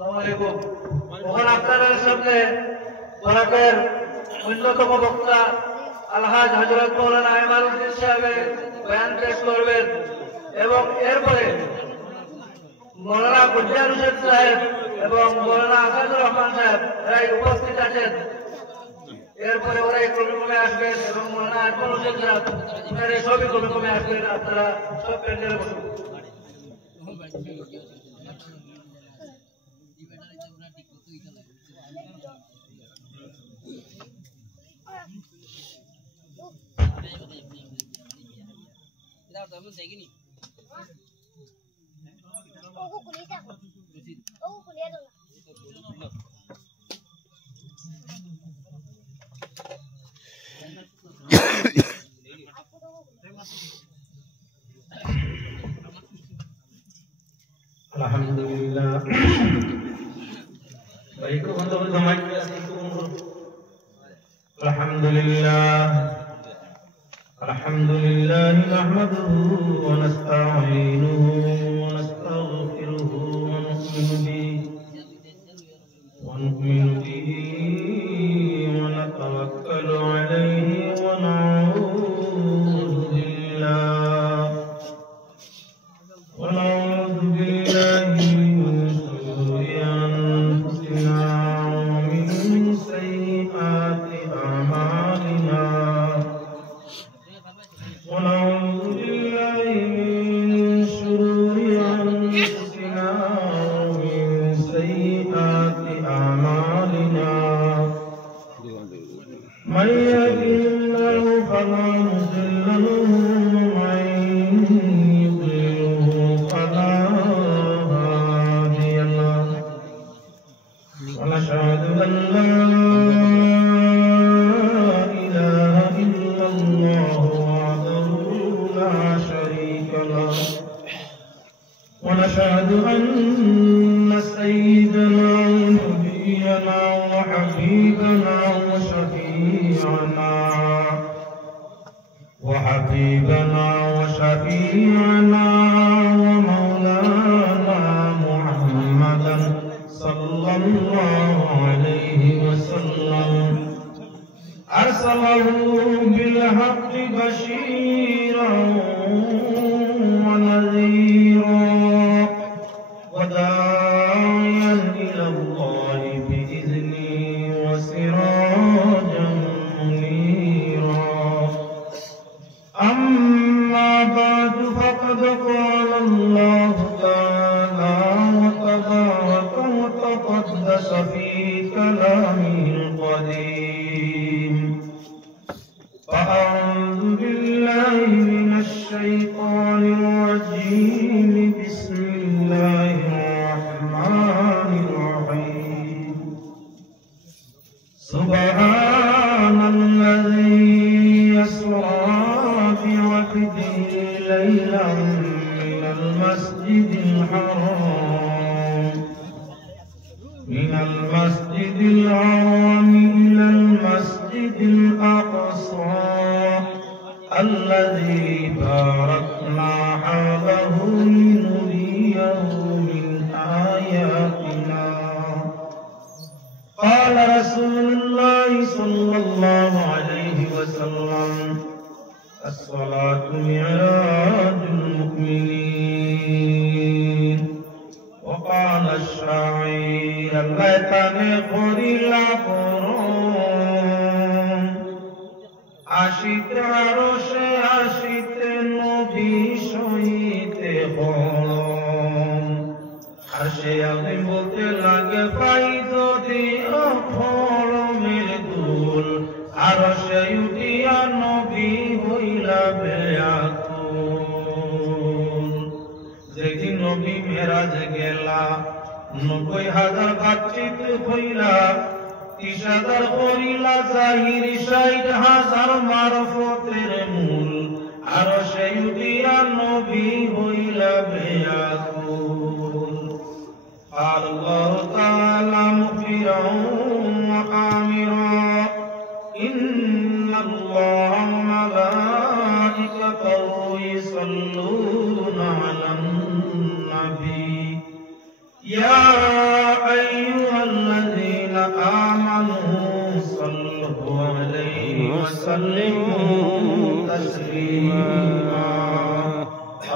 আসসালামু আলাইকুম। ওখানে আপনাদের সামনে বরাকের অন্যতম বক্তা আলহাজ হযরত মাওলানা ইমামউদ্দিন সাহেবের বয়ান পেশ করবেন এবং এরপরে মৌলানা গুলজার হোসেন সাহেব এবং মৌলানা আসাদুর রহমান সাহেব এরাই উপস্থিত আছেন। এরপরে ওরা এই ক্রমে আসবেন এবং মৌলানা আজমল হোসেন সাহেব ওনারা সবই ক্রমে আসবেন। আপনারা সব প্যান্ডেলে বসুন। Alhamdulillah. Baik, teman-teman jemaat Alhamdulillah. Alhamdulillah nahmaduhu wa nasta'inuhu wa nastaghfiruhu wa nu'minu bihi wa natawakkalu alayhi wa na'udzu billah wa na'udzu billahi min shururi anfusina wa min sayyiati a'malina. ونعوذ بالله من شرور أنفسنا ومن سيئات أعمالنا من يهده الله فلا مضل له ومن يضلله فلا هادي له ونشهد أن لا إله إلا الله لا شريك له ونشهد أن سيدنا ونبينا وحبيبنا وشفيعنا ومولانا محمدا صلى الله عليه وسلم أرسله بالحق بشيرا ونذيرا وداعيا إلى الله بإذنه وسراجا منيرا. أما بعد فقد قال الله تعالى وتبارك وتقدس في كلامه القديم. فأعوذ بالله من الشيطان الرجيم. بسم الله الرحمن الرحيم. سبحان الذي يسرى بعبده ليلا من المسجد الحرام إلى المسجد الأقصى الذي باركنا حوله لنريه من آياتنا. قال رسول الله صلى الله عليه وسلم: الصلاة معراج المؤمنين. وقال الشاعر: الليتني قريلا قرون আশিতে আরশে আশিতে নবী সইতে হরম। আরশে আযীম বলতে লাগে পাই যদি অফরমের দুল, আরশে উঠিয়া নবী হইলা বেয়াকুল। যেদিন নবী মেরাজ গেলা 90,000 বাচ্চিত হইলা, 30,000 করিলা জাহির, 60,000 মারফতের মূল, আরশে উঠিয়া নবী হইলা বেয়াকুল। আল্লাহ তাআলা মুফিরাও ওয়া আমিরা, ইন্নাল্লাহা ওয়া মালাইকাতাহু ইউসাল্লুনা আলান নবী। ইয়া أيها الذين آمنوا صلوا عليه وسلموا تسليما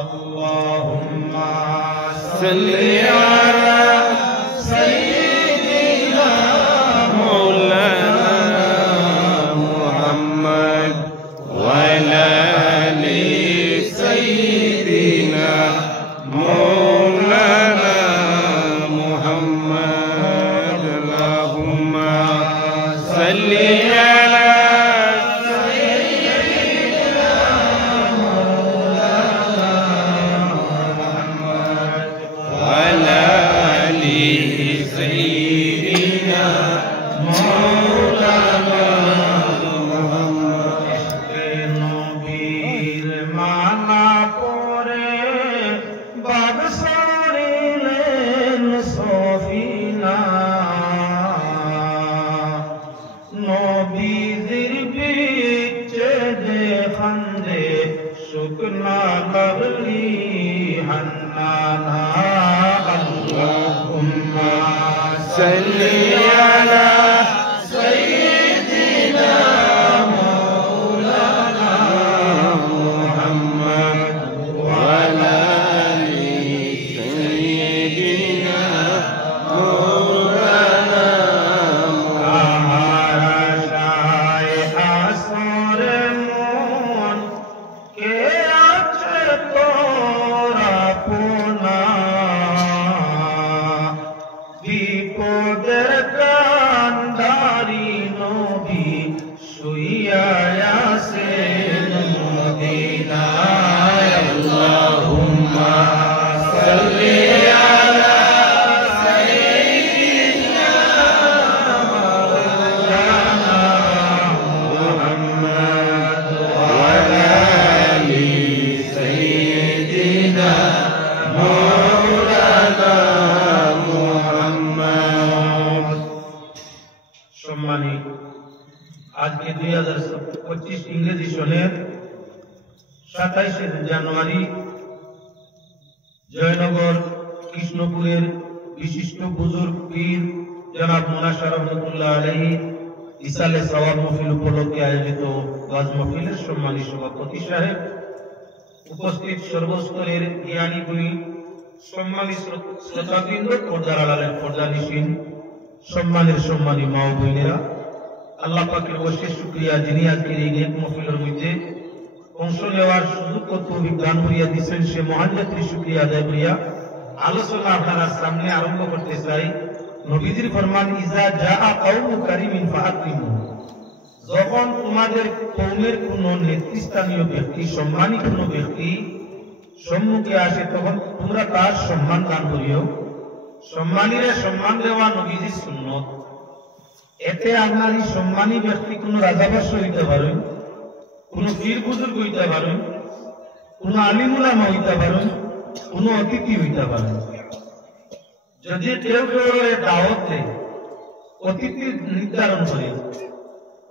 اللهم صل على سيدنا مولانا محمد وعلى آل سيدنا مولانا محمد اللهم صل على سيدنا مولانا محمد وعلى آل سيدنا مولانا محمد নবীর মালা পরে বাদশারিলেন সফিনা নবীজির বিচে দেখান্দে শুকনা লাগলি হান্নানা আল্লাহুম্মা সাল্লি আলা সাইয়্যিদিনা মাওলানা মুহাম্মদ ওয়া আলা আলি সাইয়্যিদিনা মাওলানা আশায় আসরে মন কে আছে তোরা পুনা বিপদের কান্ডারি নবী শুইয়া আছেন মদিনায় আল্লাহুম্মা সাল্লি আলা সাইয়্যিদিনা মাওলানা মুহাম্মদ ওয়া আলা আলি সাইয়্যিদিনা মাওলানা মুহাম্মদ সম্মানিত আজকে 2025 ইংরেজি সনের 27 জানুয়ারি জয়নগর কৃষ্ণপুরের বিশিষ্ট বুজুর্গ পীর জনাব মুনাশা রহমতুল্লাহ আলাইহি ইসালে সওয়াব মাহফিল উপলক্ষে আয়োজিত ওয়াজ মাহফিলের সম্মানিত সভাপতি সাহেব, উপস্থিত সর্বস্তরের জ্ঞানী গুণী সম্মানিত শ্রোতাবৃন্দ, পর্দার আড়ালের পর্দানিশীন সম্মানের সম্মানী মা ও বোনেরা, আল্লাহ পাকের অশেষ শুকরিয়া যিনি আজকের এই নেক মাহফিলের মধ্যে অংশ নেওয়ার সুযোগ ও তৌফিক দান করিয়া দিয়েছেন, সে মহান জাতির শুকরিয়া আদায় করিয়া আলোচনা আপনার সামনে আরম্ভ করতে চাই। নবীজির ফরমান ইজা জাআ কওমু কারিমিন ফাআকরিমু, যখন তোমাদের কওমের কোন নেতৃস্থানীয় ব্যক্তি, সম্মানী কোন ব্যক্তি সম্মুখে আসে তখন তোমরা তার সম্মান দান করিও। সম্মানীরে সম্মান দেওয়া নবীজির সুন্নত। এতে আপনার এই সম্মানী ব্যক্তি কোন রাজাবাস্য হইতে পারেন, কোন পীর বুজুর্গ হইতে পারেন, কোন আলিম উলামা হইতে পারেন, কোন অতিথি হইতে পারেন। যদি কেউ কেউ দাওয়াত দেয়, অতিথি নির্ধারণ করে,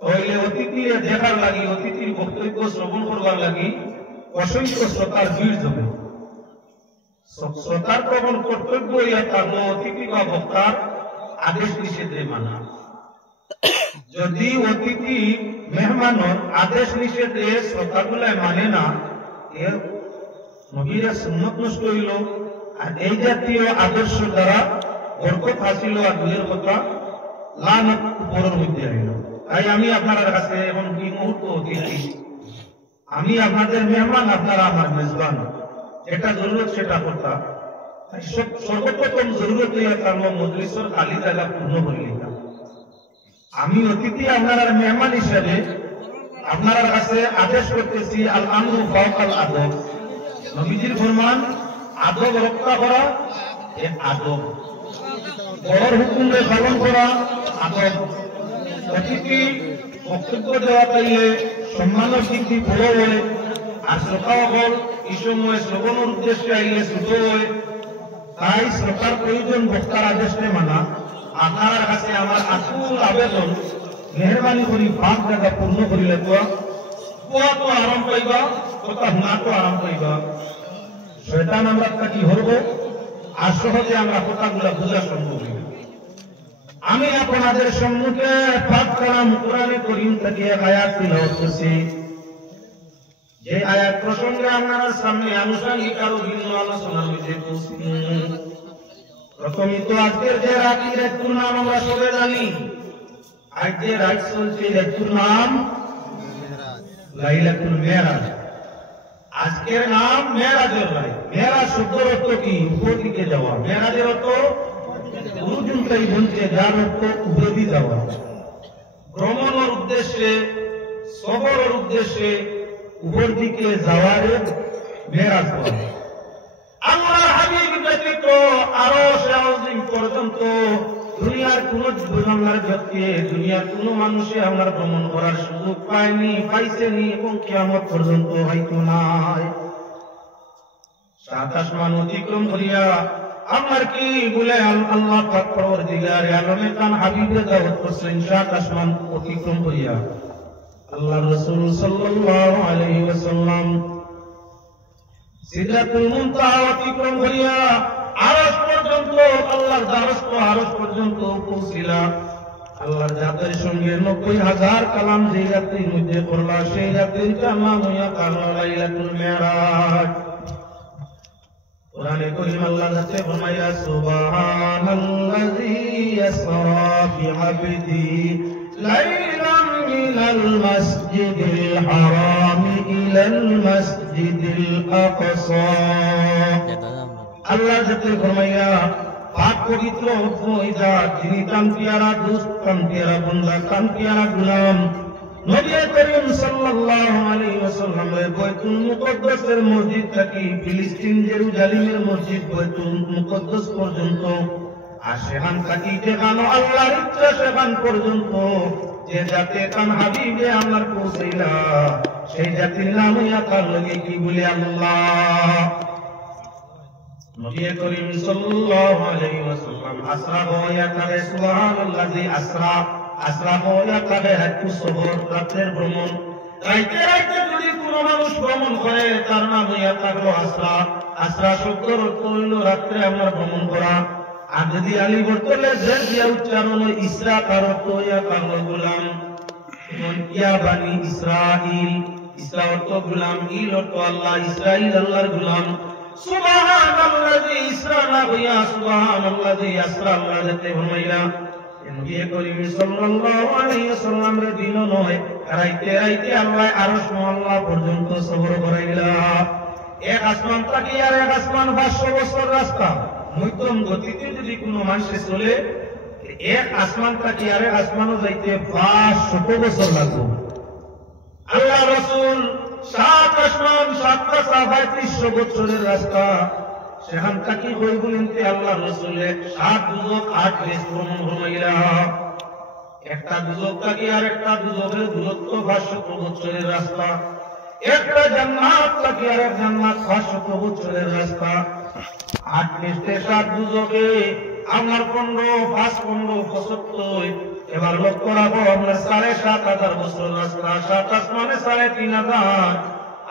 তাহলে অতিথি দেখার লাগি, অতিথির বক্তব্য শ্রবণ করবার লাগি অসংখ্য শ্রোতার ভিড় জমে। শ্রোতার তখন কর্তব্য হইয়া থাকলো অতিথি বা বক্তার আদেশ নিষেধে মানা। যদি অতিথি মেহমানের আদেশ নিষেধে শ্রোতাগুলায় মানে না, এর নবীর সুন্নত নষ্ট হইল। আর এই জাতীয় আদর্শ দ্বারা বরকত হাসিল আর দুয়ের কথা লানত উপরের মধ্যে আইল। তাই আমি আপনার কাছে এবং এই মুহূর্ত অতিথি, আমি আপনাদের মেহমান, আপনারা আমার মেজবান। যেটা জরুরত সেটা করতাম। সর্বপ্রথম জরুরত হইয়া থাকলো মজলিসের খালি জায়গা পূর্ণ করে নিতাম। আমি অতিথি আপনার মেহমান হিসেবে আপনার কাছে আদেশ করতেছি, আল আমরু ফাওকাল আদব। নবীজির ফরমান আদব রক্ষা করা, এ আদব। বড়র হুকুমে পালন করা আদব। অতিথি বক্তব্য দেওয়া পাইলে সম্মানের দিকটি বড় হয়, আর শ্রোতাসকল এই সময় শ্রবণের উদ্দেশ্যে আইলে ছোট হয়। তাই শ্রোতার প্রয়োজন বক্তার আদেশে মানা। আপনার কাছে আমার আকুল আবেদন, মেহরবানি করি ফাঁক জায়গা পূর্ণ করিলে কোয়া তো আরাম পাইবা, কথা শুনা তো আরাম পাইবা। শয়তান আমরা কি হরব, আর সহজে আমরা কথাগুলা বোঝা সম্ভব। আমি আপনাদের সম্মুখে পাক কালাম কোরআনে করিম থেকে আয়াত তিলাওয়াত করছি। যে আয়াত প্রসঙ্গে আপনার সামনে আনুষ্ঠানিক আরো ভিন্ন আলোচনার মধ্যে পৌঁছি। প্রথমে তো আজকের যে রাতের একটু নাম আমরা সবাই জানি। আজ যে রাত চলছে একটু নাম লাইলাতুল মেরাজ। আজকের নাম মেরাজের রাত। মেরাজ শব্দের অর্থ কি? উপর দিকে যাওয়া। মেরাজের অর্থ উর্জুনটাই বলছে, যার অর্থ উপরে যাওয়া। ভ্রমণের উদ্দেশ্যে, সফরের উদ্দেশ্যে উপর দিকে যাওয়ার মেরাজ বলে। আল্লাহর হাবিব ব্যতীত আরশ আজিম পর্যন্ত দুনিয়ার কোন আল্লাহর ব্যক্তি, দুনিয়ার কোন মানুষে আমার ভ্রমণ করার সুযোগ পায়নি, পাইছেনি এবং কিয়ামত পর্যন্ত হয়তো নাই। সাত আসমান অতিক্রম করিয়া আমার কি বলে আল্লাহ পাক পরওয়ারদিগার আলমে তান হাবিবের দাওয়াত করছেন। সাত আসমান অতিক্রম করিয়া আল্লাহর রাসূল সাল্লাল্লাহু আলাইহি ওয়াসাল্লাম সিদরাতুল মুনতাহা অতিক্রম করিয়া আরশ পর্যন্ত, আল্লাহর দারস্থ আরশ পর্যন্ত পৌঁছিলা। আল্লাহর জাতের সঙ্গে 90,000 কালাম যে রাতের মধ্যে করলা, সেই রাতের নাম হইয়া লাইলাতুল মেরাজ। কোরআনে কারীম আল্লাহ যাতে ফরমায়া সুবহানাল্লাযী ইয়াসরা বিআবদি লাইলাম মিনাল মাসজিদিল হারাম ইলাল মাসজিদিল আকসা। আল্লাহ যাতে ফরমায়া পাক পবিত্র হইয়া যিনি তান পিয়ারা দোস্ত, তান পিয়ারা বান্দা, তান পিয়ারা গোলাম নবী করিম সাল্লাল্লাহু আলাইহি ওয়াসাল্লামের বাইতুল মুকদ্দাসের মসজিদ থেকে ফিলিস্তিন জেরুজালেমের মসজিদ বাইতুল মুকদ্দাস পর্যন্ত, আর সেখান থেকে যেখানে আল্লাহর ইচ্ছা সেখান পর্যন্ত যে জাতে তান হাবিবে আমার পৌঁছাইলা, সেই জাতির নাম হইয়া তার লগে কি বলে আল্লাহ। নবী করিম সাল্লাল্লাহু আলাইহি ওয়াসাল্লাম আসরা হইয়া তারে সুবহানাল্লাযী আসরা, আসরা হইয়া তারে একটু সফর, রাতের ভ্রমণ। রাইতে রাইতে যদি কোনো মানুষ ভ্রমণ করে তার নাম হইয়া থাকলো আসরা। আসরা শব্দের অর্থ হইল রাত্রে আমরা ভ্রমণ করা। আর যদি আলী বর্তলে যে দিয়া উচ্চারণ হয় ইসরা, তার অর্থ হইয়া থাকলো গোলাম। ইয়া বানি ইসরাইল, ইসরা অর্থ গোলাম, ইল অর্থ আল্লাহ, ইসরাইল আল্লাহর গোলাম। সুবহানাল্লাযী ইসরা না হইয়া সুবহানাল্লাযী আসরা আল্লাহ যাতে ফরমাইলা। নবী করিম সাল্লাল্লাহু আলাইহি ওয়াসাল্লাম রে দিন নয়, রাইতে রাইতে আল্লাহ আরশ মহল্লা পর্যন্ত সফর করাইলা। এক আসমান থেকে আর এক আসমান 500 বছর রাস্তা। মধ্যম গতিতে যদি কোনো মানুষে চলে, এক আসমান থেকে আর এক আসমানও যাইতে 500 বছর লাগবে। আল্লাহ রাসূল 7 আসমান 7টা 3500 বছরের রাস্তা। সেখান থেকে হই বলেনতে আল্লাহ রাসূলে 7 দুজক 8 দেশ ভ্রমণ ঘুমাইলা। একটা দুজক থেকে আর একটা দুজকের দূরত্ব 500 বছরের রাস্তা। একটা জান্নাত থেকে আর এক জান্নাত 500 বছরের রাস্তা। 8 দেশে 7 দুজকে আমার 15 75। এবার লক্ষ্য রাখো আমরা 7,500 বছর রাস্তা, 7 আসমানে 3,500,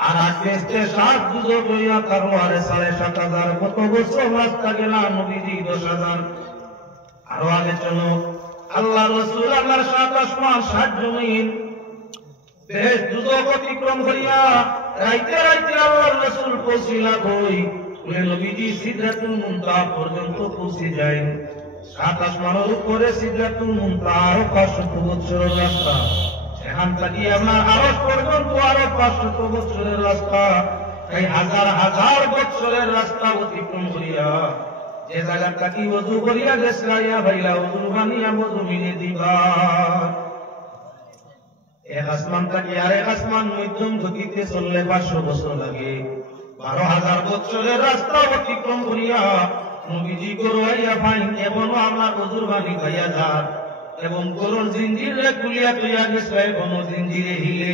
আর 8 দেশে 7 দুজক হইয়া থাকলো আর 7,500। কত বছর রাস্তা গেলাম নবীজি? 10,000। আরো আগে চলো, আল্লাহ রাসূল আমার 7 আসমান 7 জমিন দেশ দুজক অতিক্রম করিয়া রাইতে রাইতে আল্লাহ রাসূল পৌঁছিলা কই? নবীজি সিদরাতুল মুনতাহা পর্যন্ত পৌঁছে যায়। 7 আসমানের উপরে সিদরাতুল মুনতাহা আরো 500 বছরের রাস্তা। সেখান থেকে আমার আরশ পর্যন্ত আরো 500 বছরের রাস্তা। এই হাজার হাজার বছরের রাস্তা অতিক্রম করিয়া যে জায়গা থেকে ওযু করিয়া গেছলাইয়া ভাইলা ওযু বানিয়া জমিনে দিবা। এক আসমান থেকে আর এক আসমান মধ্যম গতিতে চললে 500 বছর লাগে। 12,000 বছরের রাস্তা অতিক্রম করিয়া নবীজি গরুয়া ভাই এখনো আমার ওযুর বাণী গাইয়া যান এবং গরুর জিঞ্জিরে খুলিয়া তুইয়া গেছে, এখনো জিঞ্জিরে হিলে।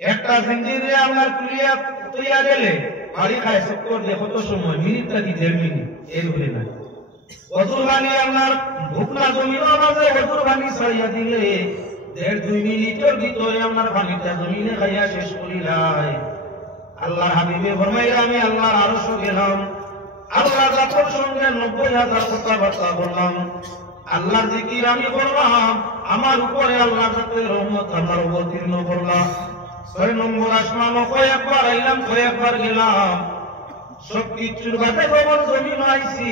একটা জিঞ্জিরে আমার খুলিয়া তুইয়া গেলে বাড়ি খায় চক্কর দেখো তো সময় মিনিট নাকি 1.5 মিনিট এর উপরে না। ওযুর বাণী আমার ভুকনা জমিনের মাঝে ওযুর বাণী ছাড়িয়া দিলে 1.5-2 মিনিটের ভিতরে আমার পানিটা জমিনে খাইয়া শেষ করিলাই। আল্লাহর হাবিবে ফরমাইলেন আমি আল্লাহর আরশে গেলাম, আল্লাহ জাতের সঙ্গে 90,000 কথাবার্তা বললাম। আল্লাহর জিকির আমি করলাম, আমার উপরে আল্লাহ যাতে রহমত আমার অবতীর্ণ করলাম। 6 নম্বর আসমানও কয়েকবার আইলাম, কয়েকবার গেলাম, সবকিছুর বাদে খবর জমিন আইছি,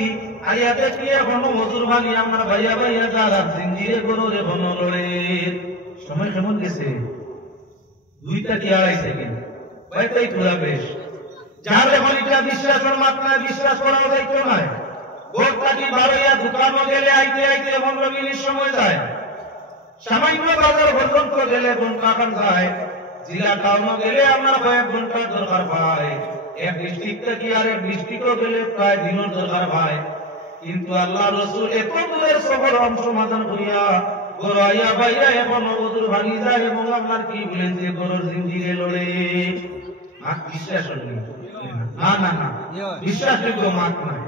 আইয়া দেখি এখনো মজুর বানি আমার ভাইয়া ভাইয়া যারা জিঞ্জিরে গরুর এখনো লড়ে। সময় কেমন গেছে? 2টা কি 2.5 সেকেন্ড, ভাইটাই পুরা বেশ। যার এখন এটা বিশ্বাসের মাত্রায় বিশ্বাস করা যাইতো না। গোটাটি বারোয়া দোকানও গেলে আইতে আইতে 15 মিনিট সময় যায়। সামান্য বাজার পর্যন্ত গেলে ঘন্টাখান যায়। জেলা টাউনও গেলে আমরা কয়েক ঘন্টার দরকার পাই। এক ডিস্ট্রিক্ট থেকে আরেক ডিস্ট্রিক্টও গেলে প্রায় দিনের দরকার পাই। কিন্তু আল্লাহ রসুল এত দূরের সফর সমাধান করিয়া গড়াইয়া বাইরা এখন অবদূর ভাঙি যায় এবং আপনার কি বলেন যে গরুর জিঞ্জিরে লড়ে। বিশ্বাস না না না, বিশ্বাসযোগ্য মাত নাই,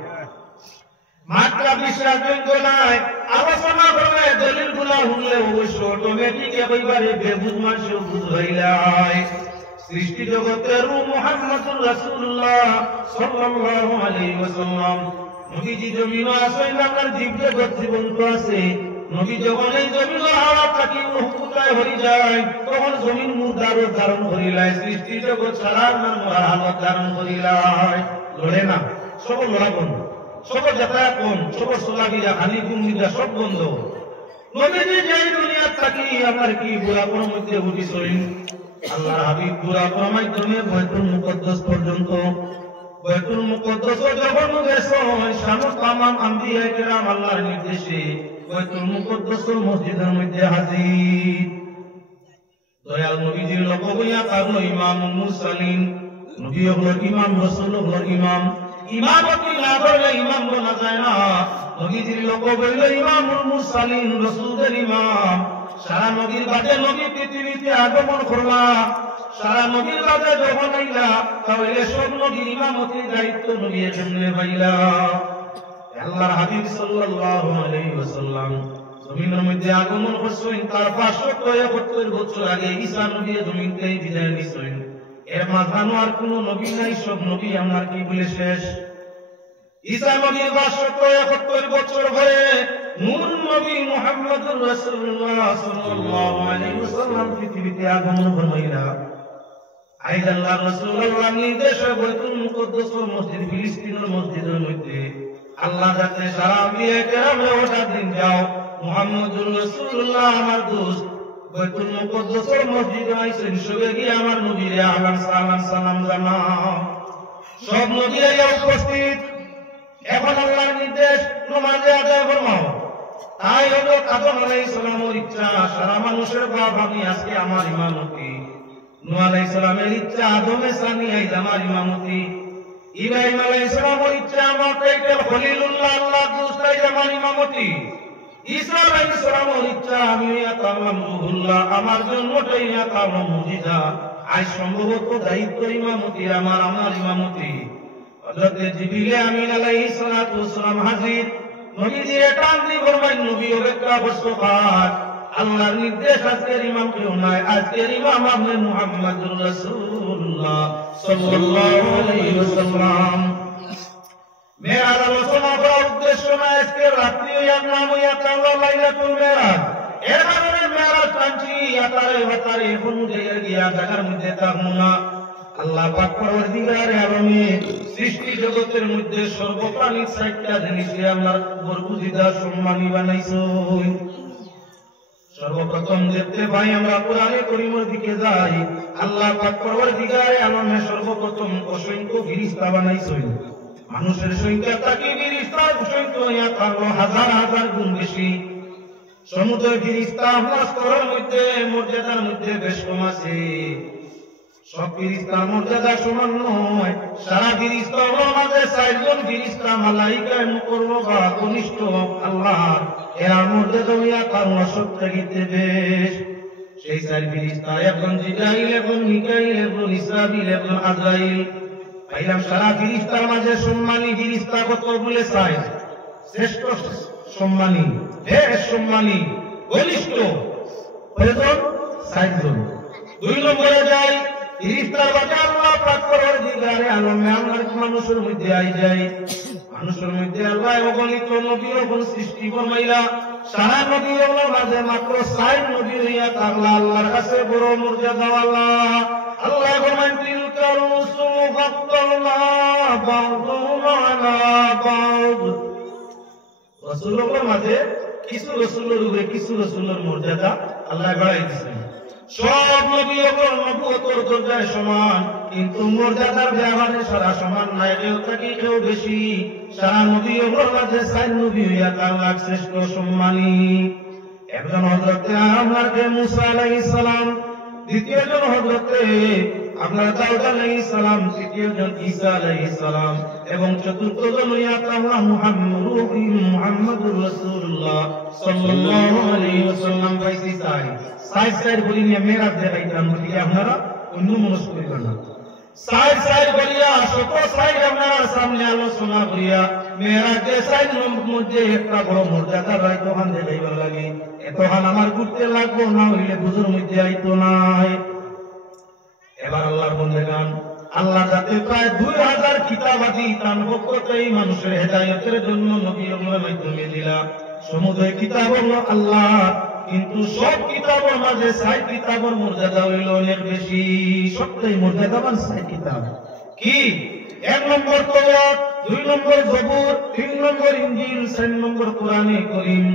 মাত্রা বিশ্বাসযোগ্য নাই। আলোচনা করলে দলিল গুলা শুনলে অবশ্য অটোমেটিক একেবারে বেবুজ মানুষ বুঝ হইলাই। সৃষ্টি জগতের মুহাম্মদুর রাসূলুল্লাহ সাল্লাল্লাহু আলাইহি ওয়াসাল্লাম নবীজি জমিন আসেন, আপনার জীব জগৎ জীবন্ত আছে। নবী যখন এই জমিনের হাওয়া থাকি হুকুতায় হয়ে যায়, তখন জমিন মুর্দার ধারণ করিলায়, সৃষ্টি জগৎ ছাড়ার নাম হালত ধারণ করিলায়। লড়ে না, সব লড়া বন্ধ, সব যাতায়াত বন্ধ, সব সোলাগিরা হানি গুমিরা সব বন্ধ। নবীজি যে দুনিয়া থাকি আমার কি বুড়াপোর মধ্যে উঠিছই। আল্লাহর হাবিব বুড়াপোর মাধ্যমে বাইতুল মুকদ্দাস পর্যন্ত, বাইতুল মুকদ্দাস যখন গেছে সমস্ত তামাম আম্বিয়া কেরাম আল্লাহর নির্দেশে বাইতুল মুকদ্দাস মসজিদের মধ্যে হাজির। দয়াল নবীজির লোক হইয়া কারণ ইমামুল মুরসালিন, নবী হলো ইমাম, রাসূল হলো ইমাম। ইমামতি না করলে ইমাম বলা যায় না। নবীজির লোক হইল ইমামুল মুরসালিন, রাসূলের ইমাম। সারা নবীর বাদে নবী পৃথিবীতে আগমন করলা, সারা নবীর বাদে যখন আইলা তাহলে সব নবীর ইমামতির দায়িত্ব নবী কেমনে পাইলা। আল্লাহর হাবিব সাল্লাল্লাহু আলাইহি ওয়াসাল্লাম জমিনের মধ্যে আগমন করছেন তার 571 বছর আগে। ঈসা নবী জমিনতে বিদায় নিছেন। এর মাঝখানে আর কোন নবী নাই, সব নবী আমার কি বলে শেষ। ঈসা নবীর 571 বছর পরে নূর নবী মুহাম্মদুর রাসূলুল্লাহ সাল্লাল্লাহু আলাইহি ওয়াসাল্লাম পৃথিবীতে আগমন করলেন। আইজ আল্লাহর রাসূলুল্লাহ নির্দেশে বাইতুল মুকদ্দাস মসজিদ ফিলিস্তিনের মসজিদের মধ্যে আল্লাহ যাতে সারা আম্বিয়া কেরামে ওটা দিন যাও, মুহাম্মদুর রাসূলুল্লাহ আমার দোস্ত বাইতুল মুকদ্দাস মসজিদে আইছেন, সবে গিয়ে আমার নবীরে আলাম সালাম সালাম জানাও। সব নবীরা উপস্থিত। এখন আল্লাহর নির্দেশ নামাজে আদায় ফরমাও। তাই হলো আদম আলাইহিস সালামের ইচ্ছা, সারা মানুষের বাপ আমি আজকে আমার ইমামতি। নূহ আলাইহিস সালামের ইচ্ছা আদমে সানি আইজ আমার ইমামতি। ইব্রাহিম আলাইহিস সালামের ইচ্ছা আমার টাইটেল খলিলুল্লাহ, আল্লাহ দোস্ত আইজ আমার ইমামতি। ঈসা আলাইহিস সালামের ইচ্ছা আমি আতালাম রুহুল্লাহ, আমার জন্মটাই আতালাম মুজিজা। আজ সম্ভবত দায়িত্ব ইমামতি আমার ইমামতি। হযরত জিবরিল আমিন আলাইহিস সালাতু ওয়াসসালাম হাজির। নবীজি টান দিয়ে ফরমায় নবী অপেক্ষা বসবাস। আল্লাহর নির্দেশ আজকের ইমাম কেউ নাই, আজকের ইমাম আপনি মুহাম্মদুর রাসূলুল্লাহ সাল্লাল্লাহু আলাইহি ওয়াসাল্লাম। মেরাজ আলোচনা করার উদ্দেশ্য না আজকে রাত্রি এর নাম হইয়া তাআলা লাইলাতুল মেরাজ। এর কারণে মেরাজ টানছি আতারে এখন গিয়া জায়গার মধ্যে থাকবো না। আল্লাহ পাক পরওয়ারদিগারে আলমে সৃষ্টি জগতের মধ্যে সর্বপ্রাণীর 4টা জিনিসকে আল্লাহর বরগুজিদা সম্মানী বানাইছেন। সর্বপ্রথম দেখতে পাই আমরা কোরআনে কারীমের দিকে যাই, আল্লাহ পাক পরওয়ারদিগারে আলমে সর্বপ্রথম অসংখ্য ফেরেশতা বানাইছেন। মানুষের সংখ্যা থাকি ফেরেশতার সংখ্যা তারও হাজার হাজার গুণ বেশি। সমুদ্র ফেরেশতা আমরা স্তরের মধ্যে মর্যাদার মধ্যে বেশ কম আছে। সব ফেরেশতার মর্যাদা সমান নয়। সারা ফেরেশতার মাঝে 4 জন ফেরেশতা মালায়েকায়ে মুকররবা কনিষ্ঠ আল্লাহর, এরা মর্যাদা হইয়া কারণ সব থাকিতে বেশ। সেই 4 ফেরেশতা একজন জিবরাইল, একজন মিকাইল, একজন ইসরাফিল, একজন আজরাইল। পাইলাম সারা ফেরেশতার মাঝে সম্মানী ফেরেশতা কত বলে 4, শ্রেষ্ঠ সম্মানী, বেশ সম্মানী, কনিষ্ঠ কয়জন? 4 জন। 2 নম্বরে যাই ইফতার বাদে আল্লাহ পাক পরওয়ারদিগারে আলমে আমার মানুষের মধ্যে আই যায় মানুষের মধ্যে আল্লাহ অগণিত নবী এবং সৃষ্টি ফরমাইলা সারা নবী ওগুলোর মাঝে মাত্র 60 নবী হইয়া থাকলা আল্লাহর কাছে বড় মর্যাদা আল্লাহ আল্লাহ ফরমান তিলকার রুসুল ফাদ্দালনা বাউদুহুম আলা বাউদ রাসূলুল্লাহর মাঝে কিছু রাসূলের উপরে কিছু রাসূলের মর্যাদা আল্লাহ বাড়াই দিয়েছেন সব নবী ওগুলো নবুয়তের দরজায় সমান কিন্তু মর্যাদার ব্যবহারে সারা সমান নাই কেউ থাকি কেউ বেশি সারা নবী ওগুলোর মাঝে 60 নবী হইয়া আল্লাহ শ্রেষ্ঠ সম্মানী একজন হযরতে আমরাকে মুসা আলাইহিস সালাম দ্বিতীয়জন হযরতে আপনার দাউদ আলাইহিস সালাম তৃতীয়জন ঈসা আলাইহিস সালাম এবং চতুর্থজন হইয়া আল্লাহ মুহাম্মদুর রাসূলুল্লাহ সাল্লাল্লাহু আলাইহি ওয়াসাল্লাম পাইছি সাইড বলি নিয়ে মেরাজ দেখাইতাম বলি আপনারা অন্য মনস্ক করিবেন না সাইড বলিয়া শত সাইড আপনারা সামনে আলোচনা করিয়া মেরাজের সাইড মধ্যে একটা বড় মর্যাদা রাইতো হান দেখাইবার লাগে এতখান আমার ঘুরতে লাগবো না হইলে বুঝুর মধ্যে আইতো নাই এবার আল্লাহর বন্দেগান আল্লাহ যাতে প্রায় 2000 কিতাবাদি তার পক্ষতেই মানুষের হেদায়েতের জন্য নবী ওগুলোর মাধ্যমে দিলা সমুদয় কিতাব হলো আল্লাহ কিন্তু সব কিতাবের মাঝে 60 কিতাবের মর্যাদা হইল অনেক বেশি সবটাই মর্যাদাবান 60 কিতাব কি 1 নম্বর তাওরাত 2 নম্বর জবুর 3 নম্বর ইনজিল 4 নম্বর কোরআনে কারীম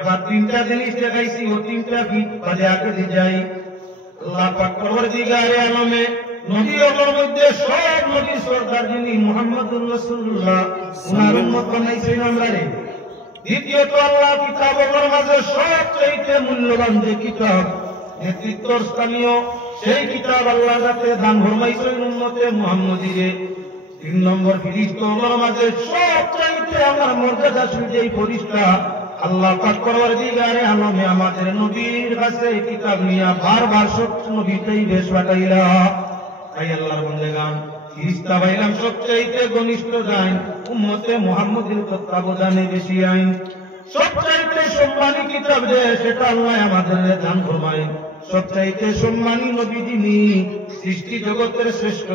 এবার তিনটা জিনিস দেখাইছি ও তিনটা বাজে আগে দিয়ে যাই আল্লাহ পাক পরওয়ারদিগারে আলমে নবী ওগুলোর মধ্যে সব নবী সরদার যিনি মুহাম্মদুর রাসূলুল্লাহ উনার উম্মত বানাইছেন আমরা রে দ্বিতীয়ত আল্লাহ কিতাবের মাঝে সবচেয়ে মূল্যবান যে কিতাব নেতৃত্বর স্থানীয় সেই কিতাব আল্লাহ যাতে দান ফরমাইছেন উম্মতে মুহাম্মদীরে 3 নম্বর ফেরেশতার মাঝে সবচেয়ে আমার মর্যাদাশীল যেই ফেরেশতা আল্লাহ পাক পরওয়ারদিগারে আলমে আমাদের নবীর কাছে কিতাব নিয়ে বারবার সব নবীতেই বেশ পাঠাইলা তাই আল্লাহর বন্দেগান ফেরেশতা বাইলাম সবচেয়ে ঘনিষ্ঠ যান উম্মতে মুহাম্মদীর তত্ত্বাবধানে বেশি আইন সবচেয়ে সম্মানী কিতাব যে সেটা আল্লাহ আমাদের দান ফরমায় সবচেয়ে সম্মানী নবী যিনি সৃষ্টি জগতের শ্রেষ্ঠ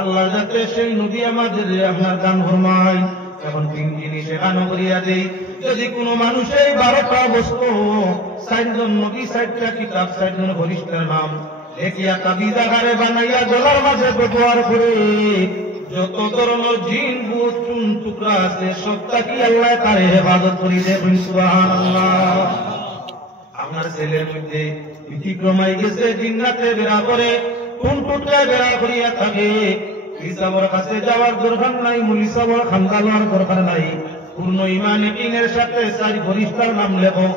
আল্লাহ যাতে সেই নবী আমাদের আপনার দান ফরমায় এখন 3 জিনিস এখানে করিয়া দেই যদি কোনো মানুষ এই 12টা বস্তু 60 জন নবী 60টা কিতাব 60 জন ফেরেশতার নাম লেখিয়া তাবিজ আকারে বানাইয়া গলার মাঝে ব্যবহার করে যত ধরনের জিন ভূত চুন টুকরা আছে সবটা কি আল্লাহ তার হেফাজত করি দেবেন সুবহানাল্লাহ আপনার ছেলের মধ্যে ব্যতিক্রমাই গেছে জিন্নাতে বেড়া করে কোন টুকরা বেড়া করিয়া থাকে ইসাবর কাছে যাওয়ার দরকার নাই মুলিসাবর খানদালার দরকার নাই পূর্ণ ঈমান ইয়াকিনের সাথে 4 ফেরেশতার নাম লেখো